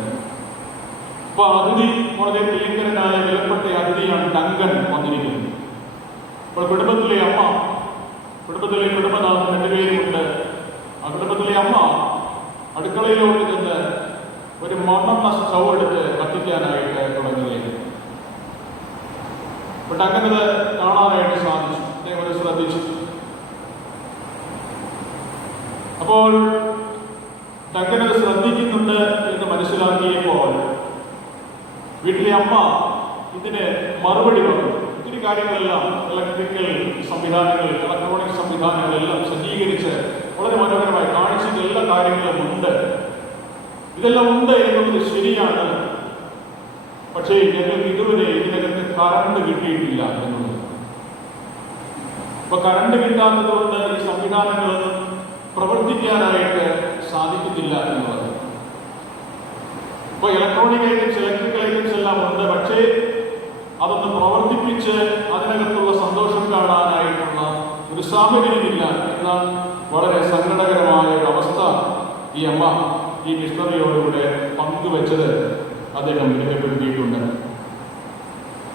അപ്പോൾ അതിഥി വളരെ പ്രിയങ്കരനായ വിലപ്പെട്ട അതിഥിയാണ് ഡങ്കൻ വന്നിരിക്കുന്നത്. അപ്പോൾ കുടുംബത്തിലെ കുടുംബനാഥൻ രണ്ടുപേരുമുണ്ട്. ആ കുടുംബത്തിലെ അമ്മ അടുക്കളയിലോട്ട് ചെന്ന് ഒരു മണ്ണെണ്ണ സ്റ്റൗ എടുത്ത് കത്തിക്കാനായിട്ട് തുടങ്ങുകയാണ്. അപ്പോൾ ഡങ്കനത് കാണാനായിട്ട് സാധിച്ചു. അദ്ദേഹം അത് ശ്രദ്ധിച്ചു. അപ്പോൾ ഡങ്കനത് ശ്രദ്ധിക്കുന്നുണ്ട് എന്ന് മനസ്സിലാക്കിയപ്പോൾ വീട്ടിലെ അമ്മ ഇതിന് മറുപടി പറഞ്ഞു. ഒത്തിരി കാര്യങ്ങളെല്ലാം ഇലക്ട്രിക്കൽ സംവിധാനങ്ങൾ, ഇലക്ട്രോണിക് സംവിധാനങ്ങളെല്ലാം സജ്ജീകരിച്ച് വളരെ മനോഹരമായി കാണിച്ചിട്ട് എല്ലാ കാര്യങ്ങളും ഉണ്ട്. ഇതെല്ലാം ഉണ്ട് എന്നുള്ളത് ശരിയാണ്. പക്ഷേ ഞങ്ങൾക്ക് ഇതുവരെ ഇതിനകത്ത് കറണ്ട് കിട്ടിയിട്ടില്ല എന്നുള്ളത്. അപ്പൊ കറണ്ട് കിട്ടാത്തത് കൊണ്ട് ഈ സംവിധാനങ്ങളൊന്നും പ്രവർത്തിക്കാനായിട്ട് സാധിക്കുന്നില്ല എന്നുള്ളത്. ഇപ്പോൾ ഇലക്ട്രോണിക് ഐറ്റംസ്, ഇലക്ട്രിക്കൽ ഐറ്റംസ് എല്ലാം ഉണ്ട്. പക്ഷേ അതൊന്ന് പ്രവർത്തിപ്പിച്ച് അതിനകത്തുള്ള സന്തോഷം കാണാനായിട്ടുള്ള ഒരു സാഹചര്യമില്ല എന്ന വളരെ സങ്കടകരമായ ഒരു അവസ്ഥ ഈ അമ്മ ഈ മിഷണറിയോടുകൂടെ പങ്കുവെച്ചത് അദ്ദേഹം രേഖപ്പെടുത്തിയിട്ടുണ്ട്.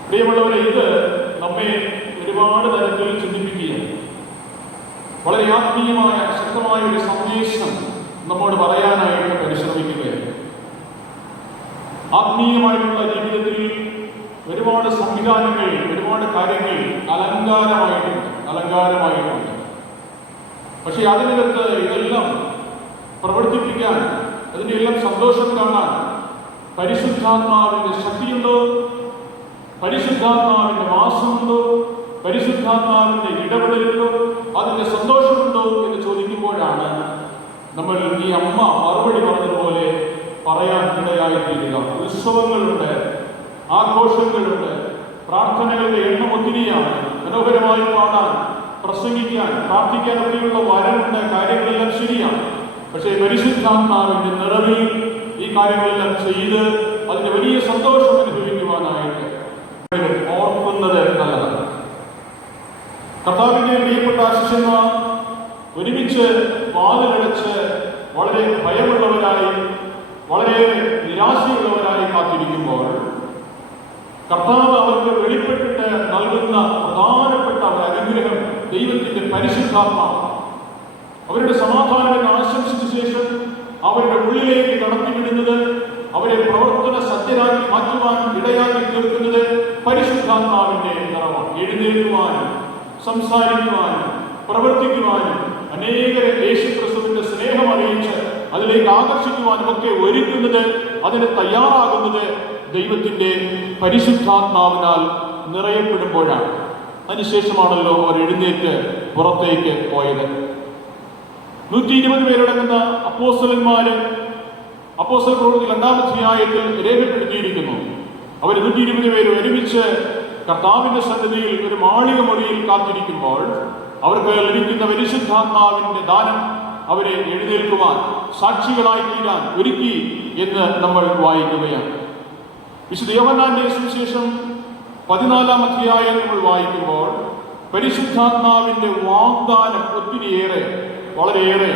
പ്രിയമുള്ളവരെ, ഇത് നമ്മെ ഒരുപാട് തരത്തിൽ ചിന്തിപ്പിക്കുകയാണ്. വളരെ ആത്മീയമായ ശക്തമായ ഒരു സന്ദേശം നമ്മോട് പറയാനായിട്ട് പരിശ്രമിക്കുകയാണ്. ആത്മീയമായിട്ടുള്ള ജീവിതത്തിൽ ഒരുപാട് സംവിധാനങ്ങൾ, ഒരുപാട് കാര്യങ്ങൾ അലങ്കാരമായിട്ടുണ്ട്. പക്ഷെ അതിനകത്ത് ഇതെല്ലാം പ്രവർത്തിപ്പിക്കാൻ, അതിൻ്റെ എല്ലാം സന്തോഷം കാണാൻ പരിശുദ്ധാത്മാവിന്റെ ശക്തിയുണ്ടോ? പരിശുദ്ധാത്മാവിന്റെ വാസമുണ്ടോ, പരിശുദ്ധാത്മാവിന്റെ ഇടപെടലുണ്ടോ, അതിന്റെ സന്തോഷമുണ്ടോ എന്ന് ചോദിക്കുമ്പോഴാണ് നമ്മൾ ഈ അമ്മ മറുപടി പറഞ്ഞതുപോലെ പറയാൻ ഇടയായിത്തീരുക. ഉത്സവങ്ങളുണ്ട്, ആഘോഷങ്ങളുണ്ട്, പ്രാർത്ഥനകളുടെ എണ്ണം ഒത്തിരിയാണ്. മനോഹരമായി പാടാൻ, പ്രസംഗിക്കാൻ, പ്രാർത്ഥിക്കാനൊക്കെയുള്ള വരമുണ്ട്, കാര്യങ്ങളെല്ലാം ശരിയാണ്. പക്ഷേ പരിശുദ്ധാത്മാവിന്റെ നിറവിൽ ഈ കാര്യങ്ങളെല്ലാം ചെയ്ത് അതിന് വലിയ സന്തോഷം അനുഭവിക്കുവാനായിട്ട് ഓർക്കുന്നത് നല്ലതാണ്. കർത്താവിന്റെ പ്രിയപ്പെട്ട ശിഷ്യന്മാർ ഒരുമിച്ച് വാതിലടച്ച് വളരെ ഭയമുള്ളവരായി, വളരെ നിരാശയുള്ളവരായി കാത്തിരിക്കുമ്പോൾ കർത്താവ് അവർക്ക് വെളിപ്പെട്ടിട്ട് നൽകുന്ന പ്രധാനപ്പെട്ട ഒരു അനുഗ്രഹം ദൈവത്തിന്റെ പരിശുദ്ധാത്മാവ്. അവരുടെ സമാധാനം ആശംസിച്ച ശേഷം അവരുടെ ഉള്ളിലേക്ക് കടത്തിവിടുന്നത്, അവരെ പ്രവർത്തന സജ്ജരാക്കി മാറ്റുവാൻ ഇടയാക്കി തീർക്കുന്നത് പരിശുദ്ധാത്മാവിന്റെ നിറവാണ്. എഴുന്നേൽക്കുവാനും സംസാരിക്കുവാനും പ്രവർത്തിക്കുവാനും അനേകരെ യേശുക്രിസ്തുവിന്റെ സ്നേഹം അറിയിച്ച് അതിലേക്ക് ആകർഷിക്കുവാനും ഒക്കെ ഒരുക്കുന്നത്, അതിന് തയ്യാറാകുന്നത് ദൈവത്തിന്റെ പരിശുദ്ധാത്മാവിനാൽ നിറയപ്പെടുമ്പോഴാണ്. അതിനുശേഷമാണല്ലോ അവർ എഴുന്നേറ്റ് പുറത്തേക്ക് പോയത്. 120 പേരടങ്ങുന്ന അപ്പോസ്തലന്മാര് അപ്പോസ്തല പ്രവൃത്തി 2-ാം അധ്യായത്തിൽ രേഖപ്പെടുത്തിയിരിക്കുന്നു. അവർ 120 പേര് ഒരുമിച്ച് കർത്താവിന്റെ സന്നിധിയിൽ ഒരു മാളിക മുറിയിൽ കാത്തിരിക്കുമ്പോൾ അവർക്ക് ലഭിക്കുന്ന പരിശുദ്ധാത്മാവിന്റെ ദാനം അവരെ എഴുന്നേൽക്കുവാൻ, സാക്ഷികളായി തീരാൻ ഒരുക്കി എന്ന് നമ്മൾ വായിക്കുകയാണ്. വിശുദ്ധ യോഹന്നാന്റെ സുവിശേഷം 14-ാം അധ്യായം നമ്മൾ വായിക്കുമ്പോൾ പരിശുദ്ധാത്മാവിന്റെ വാഗ്ദാനം ഒത്തിരിയേറെ, വളരെയേറെ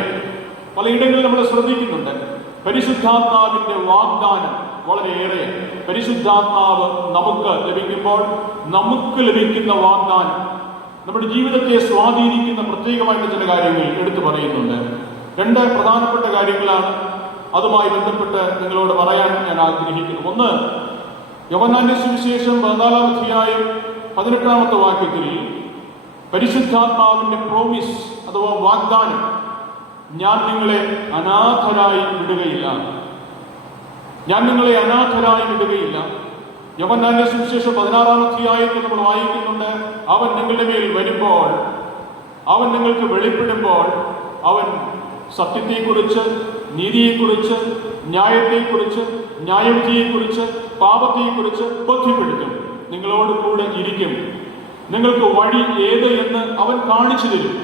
പലയിടങ്ങളിൽ നമ്മൾ ശ്രദ്ധിക്കുന്നുണ്ട്. പരിശുദ്ധാത്മാവിന്റെ വാഗ്ദാനം വളരെയേറെ. പരിശുദ്ധാത്മാവ് നമുക്ക് ലഭിക്കുമ്പോൾ നമുക്ക് ലഭിക്കുന്ന വാഗ്ദാനം നമ്മുടെ ജീവിതത്തെ സ്വാധീനിക്കുന്ന പ്രത്യേകമായിട്ട് ചില കാര്യങ്ങൾ എടുത്തു പറയുന്നുണ്ട്. 2 പ്രധാനപ്പെട്ട കാര്യങ്ങളാണ് അതുമായി ബന്ധപ്പെട്ട് നിങ്ങളോട് പറയാൻ ഞാൻ ആഗ്രഹിക്കുന്നു. ഒന്ന്, യോഹന്നാന്റെ സുവിശേഷം 14-ാം അധ്യായം 18-ാമത്തെ വാക്യത്തിൽ പരിശുദ്ധാത്മാവിന്റെ പ്രോമിസ് അഥവാ വാഗ്ദാനം, ഞാൻ നിങ്ങളെ അനാഥരായി വിടുകയില്ല, ഞാൻ നിങ്ങളെ അനാഥരായി വിടുകയില്ല. യോഹന്നാന്റെ സുവിശേഷം 16-ാം അധ്യായത്തിൽ നമ്മൾ വായിക്കുന്നുണ്ട്, അവൻ നിങ്ങളുടെ മേൽ വരുമ്പോൾ, അവൻ നിങ്ങൾക്ക് വെളിപ്പെടുമ്പോൾ, അവൻ സത്യത്തെക്കുറിച്ച്, നീതിയെക്കുറിച്ച്, ന്യായത്തെക്കുറിച്ച്, ന്യായവിധിയെക്കുറിച്ച്, പാപത്തെക്കുറിച്ച് ബോധ്യപ്പെടുത്തും. നിങ്ങളോട് കൂടെ ഇരിക്കും, നിങ്ങൾക്ക് വഴി ഏത് എന്ന് അവൻ കാണിച്ചു തരും.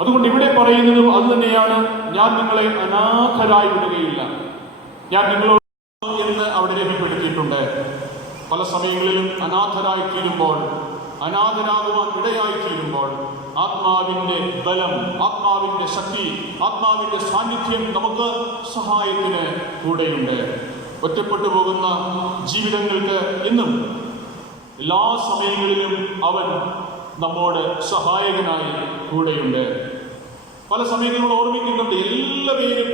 അതുകൊണ്ട് ഇവിടെ പറയുന്നതും അത് തന്നെയാണ്, ഞാൻ നിങ്ങളെ അനാഥരായി വിടുകയില്ല, ഞാൻ നിങ്ങളോട് എന്ന് അവിടെ രേഖപ്പെടുത്തിയിട്ടുണ്ട്. പല സമയങ്ങളിലും അനാഥരായി തീരുമ്പോൾ, അനാഥരാകുവാൻ ഇടയായി തീരുമ്പോൾ ആത്മാവിന്റെ ബലം, ആത്മാവിന്റെ ശക്തി, ആത്മാവിന്റെ സാന്നിധ്യം നമുക്ക് സഹായത്തിന് കൂടെയുണ്ട്. ഒറ്റപ്പെട്ടു പോകുന്ന ജീവിതങ്ങൾക്ക് ഇന്നും എല്ലാ സമയങ്ങളിലും അവൻ നമ്മോട് സഹായകനായി കൂടെയുണ്ട്. പല സമയങ്ങളും ഓർമ്മിക്കുന്നുണ്ട്, എല്ലാവരും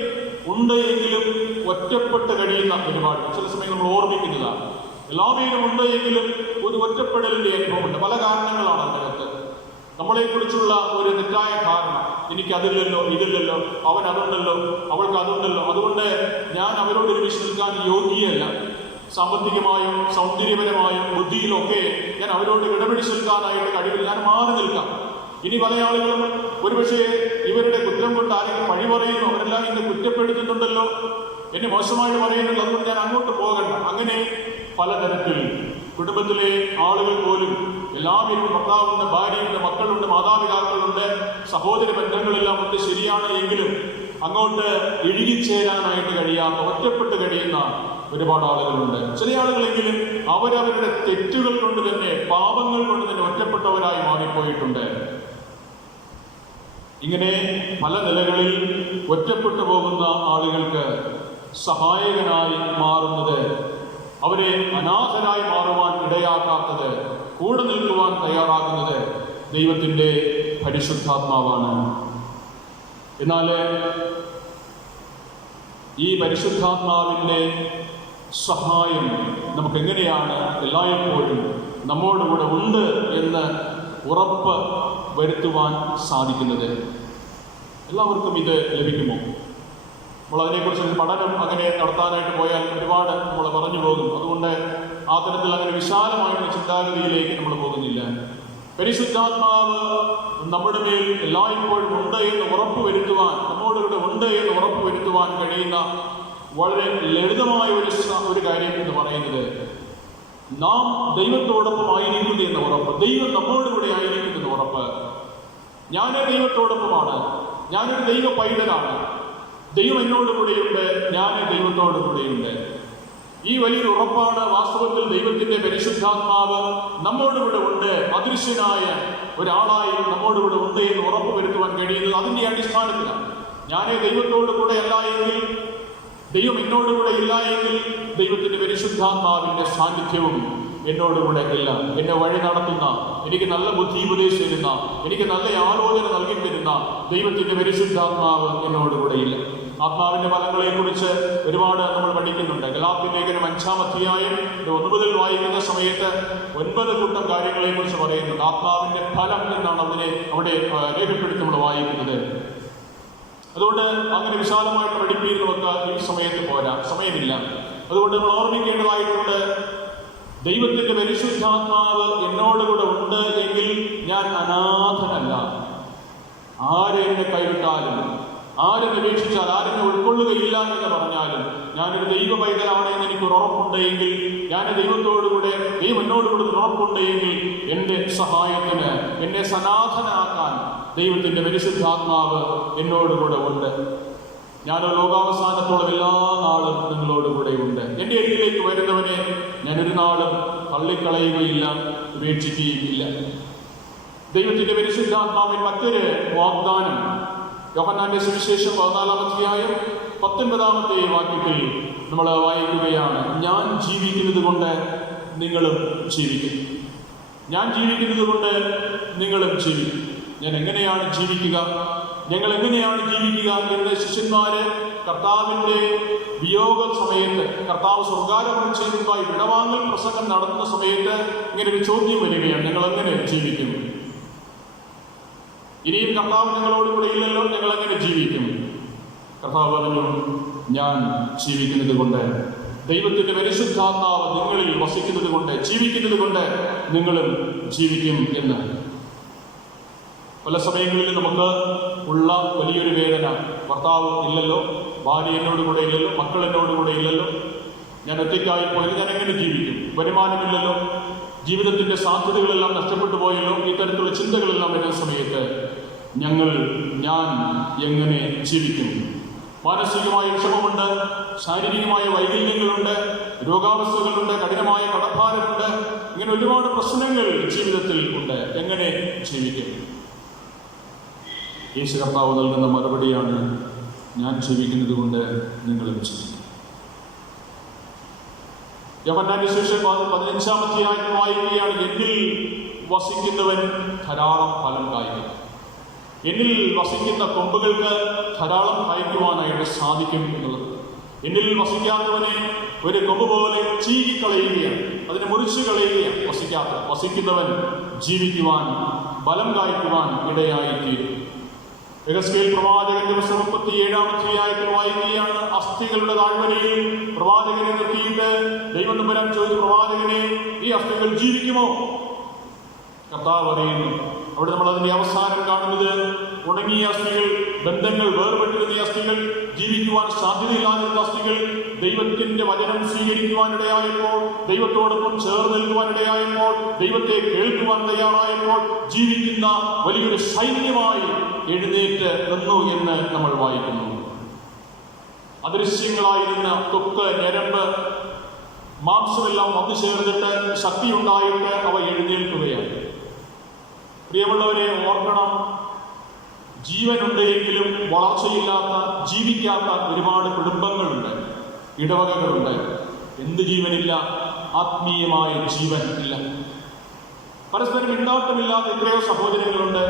ഉണ്ട് എങ്കിലും ഒറ്റപ്പെട്ട് കഴിയുന്ന ഒരുപാട് ചില സമയം നമ്മൾ ഓർമ്മിക്കുന്നതാണ്. എല്ലാവരും ഉണ്ട് എങ്കിലും ഒരു ഒറ്റപ്പെടലിന്റെ അനുഭവമുണ്ട്. പല കാരണങ്ങളാണ് അതിനകത്ത്. നമ്മളെക്കുറിച്ചുള്ള ഒരു തെറ്റായ ധാരണ, എനിക്ക് അതില്ലല്ലോ, ഇതില്ലല്ലോ, അവൻ അതുണ്ടല്ലോ, അവൾക്ക് അതുണ്ടല്ലോ, അതുകൊണ്ട് ഞാൻ അവരോട് ഒരുമിച്ച് നിൽക്കാൻ യോഗ്യയല്ല, സാമ്പത്തികമായും സൗന്ദര്യപരമായും ബുദ്ധിയിലൊക്കെ ഞാൻ അവരോട് ഇടപിടിച്ച് നിൽക്കാനായിട്ട് കഴിവില്ല, ഞാൻ മാറി നിൽക്കാം. ഇനി പല ആളുകളും ഒരുപക്ഷെ ഇവരുടെ കുറ്റം കൊണ്ട് ആരെങ്കിലും പഴി പറയുന്നു, അവരെല്ലാം ഇന്ന് കുറ്റപ്പെടുത്തുന്നുണ്ടല്ലോ, എന്നെ മോശമായിട്ട് പറയുന്നുണ്ട്, അതുകൊണ്ട് ഞാൻ അങ്ങോട്ട് പോകണ്ട. അങ്ങനെ പലതരത്തിൽ കുടുംബത്തിലെ ആളുകൾ പോലും എല്ലാവരും, ഭർത്താവുണ്ട്, ഭാര്യയുണ്ട്, മക്കളുണ്ട്, മാതാപിതാക്കളുണ്ട്, സഹോദര ബന്ധങ്ങളെല്ലാം ഉണ്ട്, ശരിയാണ്. എങ്കിലും അങ്ങോട്ട് ഇഴുകിച്ചേരാനായിട്ട് കഴിയാത്ത, ഒറ്റപ്പെട്ട് കഴിയുന്ന ഒരുപാട് ആളുകളുണ്ട്. ചില ആളുകളെങ്കിലും അവരവരുടെ തെറ്റുകൾ കൊണ്ട് തന്നെ, പാപങ്ങൾ കൊണ്ട് തന്നെ ഒറ്റപ്പെട്ടവരായി മാറിപ്പോയിട്ടുണ്ട്. ഇങ്ങനെ പല നിലകളിൽ ഒറ്റപ്പെട്ടു പോകുന്ന ആളുകൾക്ക് സഹായകനായി മാറുന്നത്, അവരെ അനാഥരായി മാറുവാൻ ഇടയാക്കാത്തത്, കൂടെ നിൽക്കുവാൻ തയ്യാറാകുന്നത് ദൈവത്തിൻ്റെ പരിശുദ്ധാത്മാവാണ്. എന്നാൽ ഈ പരിശുദ്ധാത്മാവിൻ്റെ സഹായം നമുക്കെങ്ങനെയാണ് എല്ലായ്പ്പോഴും നമ്മോടുകൂടെ ഉണ്ട് എന്ന് ഉറപ്പ് വരുത്തുവാൻ സാധിക്കുന്നത്? എല്ലാവർക്കും ഇത് ലഭിക്കുമോ? നമ്മൾ അതിനെക്കുറിച്ച് പഠനം അങ്ങനെ നടത്താനായിട്ട് പോയാൽ ഒരുപാട് നമ്മൾ പറഞ്ഞു പോകും. അതുകൊണ്ട് ആ തരത്തിൽ അങ്ങനെ വിശാലമായിട്ടുള്ള ചിന്താഗതിയിലേക്ക് നമ്മൾ പോകുന്നില്ല. പരിശുദ്ധാത്മാവ് നമ്മുടെ മേൽ എല്ലായ്പ്പോഴും ഉണ്ട് എന്ന് ഉറപ്പുവരുത്തുവാൻ, നമ്മോടുകൂടെ ഉണ്ട് എന്ന് ഉറപ്പുവരുത്തുവാൻ കഴിയുന്ന വളരെ ലളിതമായ ഒരു കാര്യം എന്ന് പറയുന്നത് നാം ദൈവത്തോടൊപ്പം ആയിരിക്കുന്നു എന്ന ഉറപ്പ്. ദൈവം നമ്മോടുകൂടെ ആയിരിക്കുന്നു എന്ന ഉറപ്പ്. ഞാൻ ദൈവത്തോടൊപ്പമാണ്, ഞാനൊരു ദൈവ പൈതലാണ്, ദൈവം എന്നോട് കൂടെയുണ്ട്, ഞാൻ ദൈവത്തോട് കൂടെയുണ്ട്. ഈ വലിയൊരു ഉറപ്പാണ് വാസ്തവത്തിൽ ദൈവത്തിന്റെ പരിശുദ്ധാത്മാവ് നമ്മോടുകൂടെ ഉണ്ട്, അദൃശ്യനായ ഒരാളായി നമ്മോടുകൂടെ ഉണ്ട് എന്ന് ഉറപ്പ് വരുത്തുവാൻ കഴിയുന്നത് അതിന്റെ അടിസ്ഥാനത്തിലാണ്. ഞാൻ ദൈവത്തോട് കൂടെ അല്ല എങ്കിൽ, ദൈവം എന്നോടുകൂടെ ഇല്ല എങ്കിൽ ദൈവത്തിന്റെ പരിശുദ്ധാത്മാവിന്റെ സാന്നിധ്യവും എന്നോടുകൂടെ ഇല്ല. എന്നെ വഴി നടത്തുന്ന, എനിക്ക് നല്ല ബുദ്ധി ഉപദേശിച്ചു തരുന്ന, എനിക്ക് നല്ല ആലോചന നൽകി തരുന്ന ദൈവത്തിന്റെ പരിശുദ്ധാത്മാവ് എന്നോടുകൂടെ ഇല്ല. ആത്മാവിന്റെ ഫലങ്ങളെ കുറിച്ച് ഒരുപാട് നമ്മൾ പഠിക്കുന്നുണ്ട്. ഗലാത്യ ലേഖനം 5-ാം അധ്യായം 1 മുതൽ വായിക്കുന്ന സമയത്ത് 9 കൂട്ടം കാര്യങ്ങളെ കുറിച്ച് പറയുന്നുണ്ട്. ആത്മാവിന്റെ ഫലം എന്നാണ് അവിടെ രേഖപ്പെടുത്തി നമ്മൾ വായിക്കുന്നത്. അതുകൊണ്ട് അങ്ങനെ വിശാലമായിട്ട് പഠിപ്പിക്കുന്നവർക്ക് ഈ സമയത്ത് പോരാ, സമയമില്ല. അതുകൊണ്ട് നമ്മൾ ഓർമ്മിക്കേണ്ടതായിട്ടുണ്ട്, ദൈവത്തിന്റെ പരിശുദ്ധാത്മാവ് എന്നോടുകൂടെ ഉണ്ട് എങ്കിൽ ഞാൻ അനാഥനല്ല. ആരെന്നെ കൈവിട്ടാലും, ആരെന്നെ ഉപേക്ഷിച്ചാൽ, ആരെന്നെ ഉൾക്കൊള്ളുകയില്ല എന്ന് പറഞ്ഞാലും ഞാനൊരു ദൈവ പൈതലാണ് എന്ന് എനിക്ക് ഉറപ്പുണ്ട് എങ്കിൽ, ഞാൻ ദൈവത്തോടുകൂടെ, ദൈവം എന്നോടുകൂടെ ഉറപ്പുണ്ട് എങ്കിൽ എന്റെ സഹായത്തിന്, എന്നെ സനാഥനാക്കാൻ ദൈവത്തിന്റെ പരിശുദ്ധാത്മാവ് എന്നോടുകൂടെ ഉണ്ട്. ഞാൻ ലോകാവസാനത്തോളം എല്ലാ നാളും നിങ്ങളോടുകൂടെ ഉണ്ട്. എന്റെ അരികിലേക്ക് വരുന്നവനെ ഞാനൊരു നാളും തള്ളിക്കളയുകയില്ല, ഉപേക്ഷിക്കുകയുമില്ല. ദൈവത്തിന്റെ പരിശുദ്ധാത്മാവിൻ മറ്റൊരു വാഗ്ദാനം യോഹന്നാന്റെ സുവിശേഷം 14-ാം അധ്യായം 19-ാമത്തെ വാക്യത്തിൽ നമ്മൾ വായിക്കുകയാണ്. ഞാൻ ജീവിക്കുന്നത് കൊണ്ട് നിങ്ങളും ജീവിക്കും. ഞാൻ ജീവിക്കുന്നത് കൊണ്ട് നിങ്ങളും ജീവിക്കും. ഞാൻ എങ്ങനെയാണ് ജീവിക്കുക, ഞങ്ങൾ എങ്ങനെയാണ് ജീവിക്കുക എന്ന് ശിഷ്യന്മാര് കർത്താവിന്റെ വിയോഗ സമയത്ത്, കർത്താവ് സ്വർഗ്ഗാരോഹണം ചെയ്തതായി വിടവാങ്ങൽ പ്രസംഗം നടത്തുന്ന സമയത്ത് ഇങ്ങനെ ഒരു ചോദ്യം വരികയാണ്, ഞങ്ങൾ എങ്ങനെ ജീവിക്കും? ഇനിയും കർത്താവ് ഞങ്ങളോടുകൂടെ ഇല്ലല്ലോ, ഞങ്ങൾ എങ്ങനെ ജീവിക്കും? കർത്താവ് പറഞ്ഞു, ഞാൻ ജീവിക്കുന്നത് കൊണ്ട്, ദൈവത്തിന്റെ പരിശുദ്ധാത്മാവ് നിങ്ങളിൽ വസിക്കുന്നത് കൊണ്ട്, ജീവിക്കുന്നത് കൊണ്ട് നിങ്ങളും ജീവിക്കും എന്ന്. പല സമയങ്ങളിൽ നമുക്ക് ഉള്ള വലിയൊരു വേദന, ഭർത്താവ് ഇല്ലല്ലോ, ഭാര്യ എന്നോടുകൂടെ ഇല്ലല്ലോ, മക്കൾ എന്നോടുകൂടെ ഇല്ലല്ലോ, ഞാൻ ഒറ്റയ്ക്കായി പോയാൽ ഞാൻ എങ്ങനെ ജീവിക്കും? വരുമാനമില്ലല്ലോ, ജീവിതത്തിന്റെ സാധ്യതകളെല്ലാം നഷ്ടപ്പെട്ടു പോയല്ലോ. ഇത്തരത്തിലുള്ള ചിന്തകളെല്ലാം വരുന്ന സമയത്ത് ഞാൻ എങ്ങനെ ജീവിക്കും? മാനസികമായ വിഷമമുണ്ട്, ശാരീരികമായ വൈകല്യങ്ങളുണ്ട്, രോഗാവസ്ഥകളുണ്ട്, കഠിനമായ കടഭാരമുണ്ട്, ഇങ്ങനെ ഒരുപാട് പ്രശ്നങ്ങൾ ജീവിതത്തിൽ ഉണ്ട്. എങ്ങനെ ജീവിക്കും? യേശു കർത്താവ് നൽകുന്ന മറുപടിയാണ്, ഞാൻ ജീവിക്കുന്നത് കൊണ്ട് നിങ്ങളും ജീവിക്കും. യോഹന്നാന്റെ സുവിശേഷം 15-ാം അധ്യായം വായിക്കുകയാണ്, എന്നിൽ വസിക്കുന്നവൻ ധാരാളം ഫലം കായ്ക്കും. എന്നിൽ വസിക്കുന്ന കൊമ്പുകൾക്ക് ധാരാളം കായ്ക്കുവാനായിട്ട് സാധിക്കും എന്നുള്ളത്. എന്നിൽ വസിക്കാത്തവനെ ഒരു കൊമ്പ് പോലെ ചീകിക്കളയുകയാണ്, അതിനെ മുറിച്ചു കളയുകയാണ്. വസിക്കുന്നവൻ ജീവിക്കുവാൻ, ബലം കായ്ക്കുവാൻ ഇടയായിത്തീരും. യെഹെസ്കേൽ പ്രവാചകന്റെ പുസ്തകം 37-ാം അധ്യായത്തിൽ വായിക്കുകയാണ്, അസ്ഥികളുടെ താഴ്വരയിൽ പ്രവാചകനെ നിർത്തിയിട്ട് ദൈവം തമ്പുരാൻ ചോദിച്ചു, പ്രവാചകനെ, ഈ അസ്ഥികൾ ജീവിക്കുമോ? കർത്താവ് അറിയുന്നു. അവിടെ നമ്മൾ അതിന്റെ അവസാനം കാണുന്നത്, ഉണങ്ങിയ അസ്ഥികൾ, ബന്ധങ്ങൾ വേർപെട്ടിരുന്ന അസ്ഥികൾ, ജീവിക്കുവാൻ സാധ്യതയില്ലാതിരുന്ന അസ്ഥികൾ ദൈവത്തിന്റെ വചനം സ്വീകരിക്കുവാനിടയായപ്പോൾ, ദൈവത്തോടൊപ്പം ചേർന്ന് നിൽക്കുവാനിടയായപ്പോൾ, ദൈവത്തെ കേൾക്കുവാൻ തയ്യാറായപ്പോൾ ജീവിക്കുന്ന വലിയൊരു സൈന്യമായി എഴുന്നേറ്റ് നിന്നു എന്ന് നമ്മൾ വായിക്കുന്നു. അദൃശ്യങ്ങളായിരുന്ന ത്വക്ക്, ഞരമ്പ്, മാംസമെല്ലാം വന്നു ചേർന്നിട്ട് ശക്തി ഉണ്ടായിട്ട് അവ എഴുന്നേൽക്കുകയാണ്. പ്രിയമുള്ളവരെ, ഓർക്കണം, ജീവനുണ്ട് എങ്കിലും വളർച്ചയില്ലാത്ത, ജീവിക്കാത്ത ഒരുപാട് കുടുംബങ്ങളുണ്ട്, ഇടവകകളുണ്ട്. എന്ത് ജീവനില്ല? ആത്മീയമായ ജീവൻ ഇല്ല. പരസ്പരം മിണ്ടാട്ടമില്ലാത്ത എത്രയോ സഹോദരങ്ങളുണ്ട്,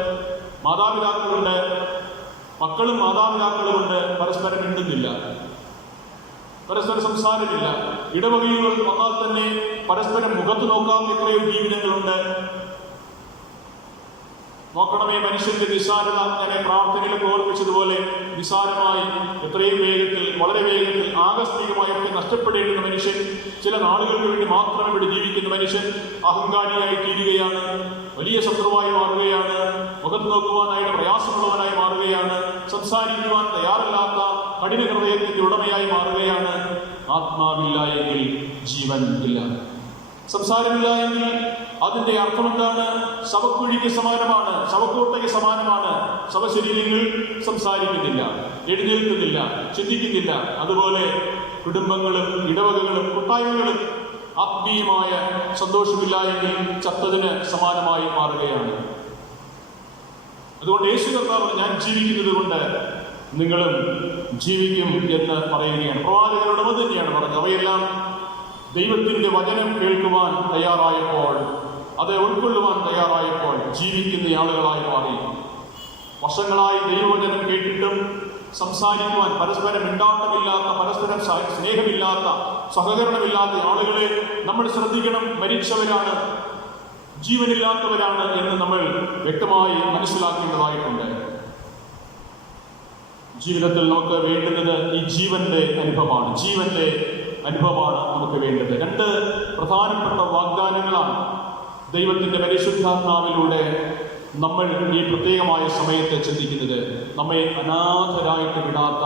മാതാപിതാക്കളുണ്ട്, മക്കളും മാതാപിതാക്കളുമുണ്ട്, പരസ്പരം മിണ്ടുന്നില്ല, പരസ്പരം സംസാരമില്ല. ഇടവകയിൽ വന്നാൽ തന്നെ പരസ്പരം മുഖത്ത് നോക്കാത്ത എത്രയോ ജീവിതങ്ങളുണ്ട്. നോക്കണമേ, മനുഷ്യന്റെ നിസ്സാരത ഞാൻ പ്രാർത്ഥനയിലൊക്കെ ഓർപ്പിച്ചതുപോലെ നിസ്സാരമായി എത്രയും വേഗത്തിൽ, വളരെ വേഗത്തിൽ, ആകസ്മികമായൊക്കെ നഷ്ടപ്പെടേണ്ടുന്ന മനുഷ്യൻ, ചില നാളുകൾക്ക് വേണ്ടി മാത്രം ഇവിടെ ജീവിക്കുന്ന മനുഷ്യൻ അഹങ്കാരിയായി തീരുകയാണ്, വലിയ ശത്രുവായി മാറുകയാണ്, മുഖത്ത് നോക്കുവാനായിട്ട് പ്രയാസമുള്ളവനായി മാറുകയാണ്, സംസാരിക്കുവാൻ തയ്യാറല്ലാത്ത കഠിന ഹൃദയത്തിന്റെ ഉടമയായി മാറുകയാണ്. ആത്മാവില്ല എങ്കിൽ ജീവൻ ഇല്ല. സംസാരമില്ല എങ്കിൽ അതിന്റെ അർത്ഥം എന്താണ്? ശവക്കുഴിക്ക് സമാനമാണ്, ശവക്കോട്ടയ്ക്ക് സമാനമാണ്. ശവശരീരങ്ങൾ സംസാരിക്കുന്നില്ല, എഴുന്നേൽക്കുന്നില്ല, ചിന്തിക്കുന്നില്ല. അതുപോലെ കുടുംബങ്ങളും ഇടവകകളും കൂട്ടായ്മകളും ആത്മീയമായ സന്തോഷമില്ല എങ്കിൽ ചത്തതിന് സമാനമായി മാറുകയാണ്. അതുകൊണ്ട് യേശു കർത്താവ് ഞാൻ ജീവിക്കുന്നത് കൊണ്ട് നിങ്ങളും ജീവിക്കും എന്ന് പറയുകയാണ്. പ്രവാചകരുടെ അത് തന്നെയാണ് പറഞ്ഞത്. അവയെല്ലാം ദൈവത്തിന്റെ വചനം കേൾക്കുവാൻ തയ്യാറായപ്പോൾ, അത് ഉൾക്കൊള്ളുവാൻ തയ്യാറായപ്പോൾ ജീവിക്കുന്ന ആളുകളായി മാറി. വർഷങ്ങളായി ദൈവവചനം കേട്ടിട്ടും സംസാരിക്കുവാൻ പരസ്പരം മിണ്ടാട്ടമില്ലാത്ത, പരസ്പരം സ്നേഹമില്ലാത്ത, സഹകരണമില്ലാത്ത ആളുകളെ നമ്മൾ ശ്രദ്ധിക്കണം. മരിച്ചവരാണ്, ജീവനില്ലാത്തവരാണ് എന്ന് നമ്മൾ വ്യക്തമായി മനസ്സിലാക്കേണ്ടതായിട്ടുണ്ട്. ജീവിതത്തിൽ നമുക്ക് വേണ്ടുന്നത് ഈ ജീവന്റെ അനുഭവമാണ്. ജീവന്റെ അനുഭവമാണ് നമുക്ക് വേണ്ടത്. രണ്ട് പ്രധാനപ്പെട്ട വാഗ്ദാനങ്ങളാണ് ദൈവത്തിന്റെ പരിശുദ്ധാത്മാവിലൂടെ നമ്മൾ ഈ പ്രത്യേകമായ സമയത്ത് ചിന്തിക്കുന്നത്. നമ്മെ അനാഥരായിട്ട് വിടാത്ത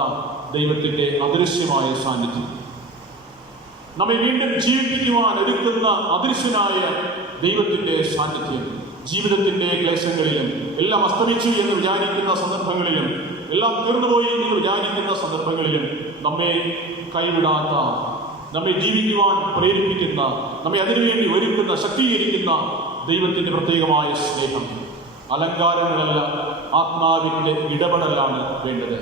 ദൈവത്തിന്റെ അദൃശ്യമായ സാന്നിധ്യം, നമ്മെ വീണ്ടും ജീവിപ്പിക്കുവാൻ ഒരുക്കുന്ന അദൃശ്യനായ ദൈവത്തിന്റെ സാന്നിധ്യം. ജീവിതത്തിന്റെ ക്ലേശങ്ങളിലും, എല്ലാം അസ്തമിച്ചു എന്ന് വിചാരിക്കുന്ന സന്ദർഭങ്ങളിലും, എല്ലാം തീർന്നുപോയി എന്ന് വിചാരിക്കുന്ന സന്ദർഭങ്ങളിലും നമ്മെ കൈവിടാത്ത, നമ്മെ ജീവിക്കുവാൻ പ്രേരിപ്പിക്കുന്ന, നമ്മെ അതിനുവേണ്ടി ഒരുക്കുന്ന, ശക്തീകരിക്കുന്ന ദൈവത്തിന്റെ പ്രത്യേകമായ സ്നേഹം. അലങ്കാരങ്ങളല്ല, ആത്മാവിന്റെ ഇടപെടലാണ് വേണ്ടത്.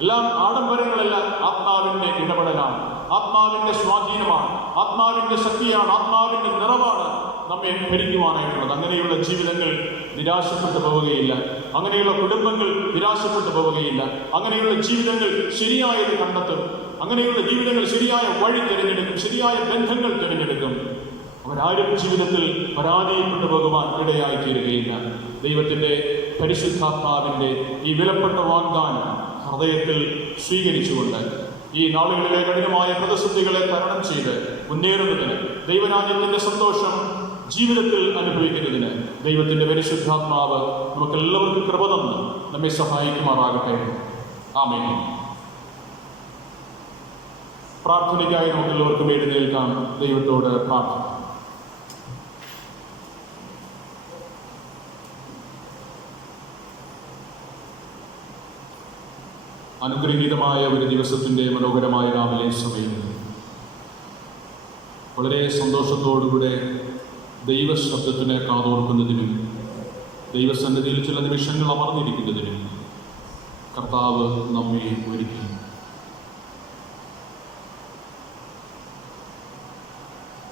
എല്ലാം ആഡംബരങ്ങളല്ല, ആത്മാവിന്റെ ഇടപെടലാണ്, ആത്മാവിന്റെ സ്വാധീനമാണ്, ആത്മാവിന്റെ ശക്തിയാണ്, ആത്മാവിന്റെ നിറവാണ് നമ്മെ ഭരിക്കുവാനായിട്ടുള്ളത്. അങ്ങനെയുള്ള ജീവിതങ്ങൾ നിരാശപ്പെട്ടു പോവുകയില്ല, അങ്ങനെയുള്ള കുടുംബങ്ങൾ നിരാശപ്പെട്ടു പോവുകയില്ല. അങ്ങനെയുള്ള ജീവിതങ്ങൾ ശരിയായത് കണ്ടെത്തും, അങ്ങനെയുള്ള ജീവിതങ്ങൾ ശരിയായ വഴി തിരഞ്ഞെടുക്കും, ശരിയായ ബന്ധങ്ങൾ തിരഞ്ഞെടുക്കും. അവരാരും ജീവിതത്തിൽ പരാജയപ്പെട്ടു പോകുവാൻ ഇടയായി തീരുകയില്ല. ദൈവത്തിന്റെ പരിശുദ്ധാത്മാവിന്റെ ഈ വിലപ്പെട്ട വാഗ്ദാനം ഹൃദയത്തിൽ സ്വീകരിച്ചുകൊണ്ട് ഈ നാളുകളിലെ കഠിനമായ പ്രതിസന്ധികളെ തരണം ചെയ്ത് മുന്നേറുന്നതിന്, ദൈവരാജ്യത്തിന്റെ സന്തോഷം ജീവിതത്തിൽ അനുഭവിക്കുന്നതിന് ദൈവത്തിന്റെ പരിശുദ്ധാത്മാവ് നമുക്കെല്ലാവർക്കും കൃപ തന്ന് നമ്മെ സഹായിക്കുമാറാകട്ടെ. ആമേൻ. പ്രാർത്ഥനയ്ക്കായി നമുക്കെല്ലാവർക്കും എഴുന്നേൽക്കാം, ദൈവത്തോട് പ്രാർത്ഥിക്കാം. അനുഗ്രഹീതമായ ഒരു ദിവസത്തിൻ്റെ മനോഹരമായ രാവിലെ സമയം വളരെ സന്തോഷത്തോടുകൂടെ ദൈവശബ്ദത്തിന് കാതോർക്കുന്നതിനും ദൈവസന്നിധിയിൽ ചില നിമിഷങ്ങൾ അമർന്നിരിക്കുന്നതിനും കർത്താവ് നമ്മെ ഒരുക്കി.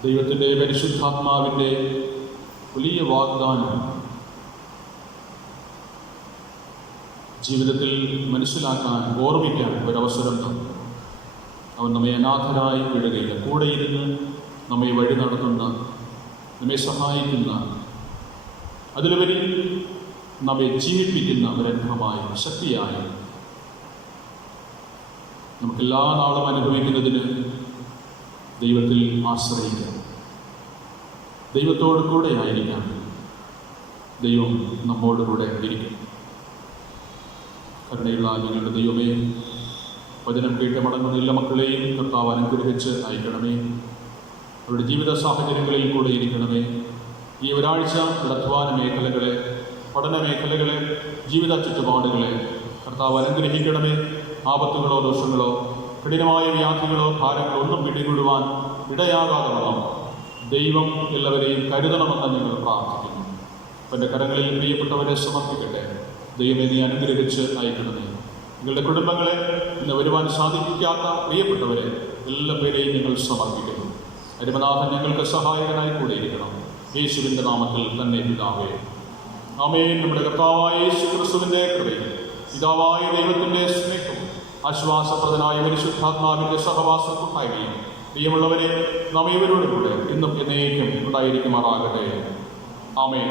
ദൈവത്തിൻ്റെ പരിശുദ്ധാത്മാവിൻ്റെ വലിയ വാഗ്ദാനം ജീവിതത്തിൽ മനസ്സിലാക്കാൻ, ഓർമ്മിക്കാൻ ഒരവസരം തന്നു. അവൻ നമ്മെ അനാഥരായി വിടുകയില്ല. കൂടെയിരുന്ന് നമ്മെ വഴി നടത്തുന്ന, നമ്മെ സഹായിക്കുന്ന, അതിലുപരി നമ്മെ ജീവിപ്പിക്കുന്ന ഒരനുഭവമായി, ശക്തിയായി നമുക്കെല്ലാ നാളും അനുഭവിക്കുന്നതിന് ദൈവത്തിൽ ആശ്രയിക്കാം, ദൈവത്തോടു കൂടെ ആയിരിക്കാം. ദൈവം നമ്മോടുകൂടെ ഇരിക്കും. കരുണയുള്ള ഞങ്ങളുടെ ദൈവമേ, വചനം കേട്ട് മടങ്ങുന്ന എല്ലാ മക്കളെയും കർത്താവ് അനുഗ്രഹിച്ച് അയക്കണമേ. അവരുടെ ജീവിത സാഹചര്യങ്ങളിൽ കൂടെ ഇരിക്കണമേ. ഈ ഒരാഴ്ച അധ്വാന മേഖലകളെ, പഠന മേഖലകളെ, ജീവിത ചുറ്റുപാടുകളെ കർത്താവ് അനുഗ്രഹിക്കണമേ. ആപത്തുകളോ ദോഷങ്ങളോ കഠിനമായ വ്യാധികളോ ഭാരങ്ങളോ ഒന്നും പിടികൂടുവാൻ ഇടയാകാതെ വണ്ണം ദൈവം എല്ലാവരെയും കരുതണമെന്ന് ഞങ്ങൾ പ്രാർത്ഥിക്കുന്നു. തൻ്റെ കരങ്ങളിൽ പ്രിയപ്പെട്ടവരെ സമർപ്പിക്കട്ടെ. ദൈവമേ, നീ അനുഗ്രഹിച്ച് അയക്കണമേ. നിങ്ങളുടെ കുടുംബങ്ങളെ, ഇന്ന് വരുവാൻ സാധിക്കാത്ത പ്രിയപ്പെട്ടവരെ എല്ലാ പേരെയും ഞങ്ങൾ സമർപ്പിക്കുന്നു. അരുമനാഥൻ ഞങ്ങൾക്ക് സഹായകനായി കൂടെ ഇരിക്കണം. യേശുവിൻ്റെ നാമത്തിൽ തന്നെ പിതാവേ, ആമേൻ. നമ്മുടെ കർത്താവായ യേശു ക്രിസ്തുവിൻ്റെ കൃപയും പിതാവായ ദൈവത്തിൻ്റെ സ്നേഹവും ആശ്വാസപ്രദനായ പരിശുദ്ധാത്മാവിൻ്റെ സഹവാസം കൂട്ടായ്മയും പ്രിയമുള്ളവരെ നാം ഇവരോടുകൂടെ ഇന്നും എന്നേക്കും ഉണ്ടായിരിക്കുമാറാകട്ടെ. ആമേൻ.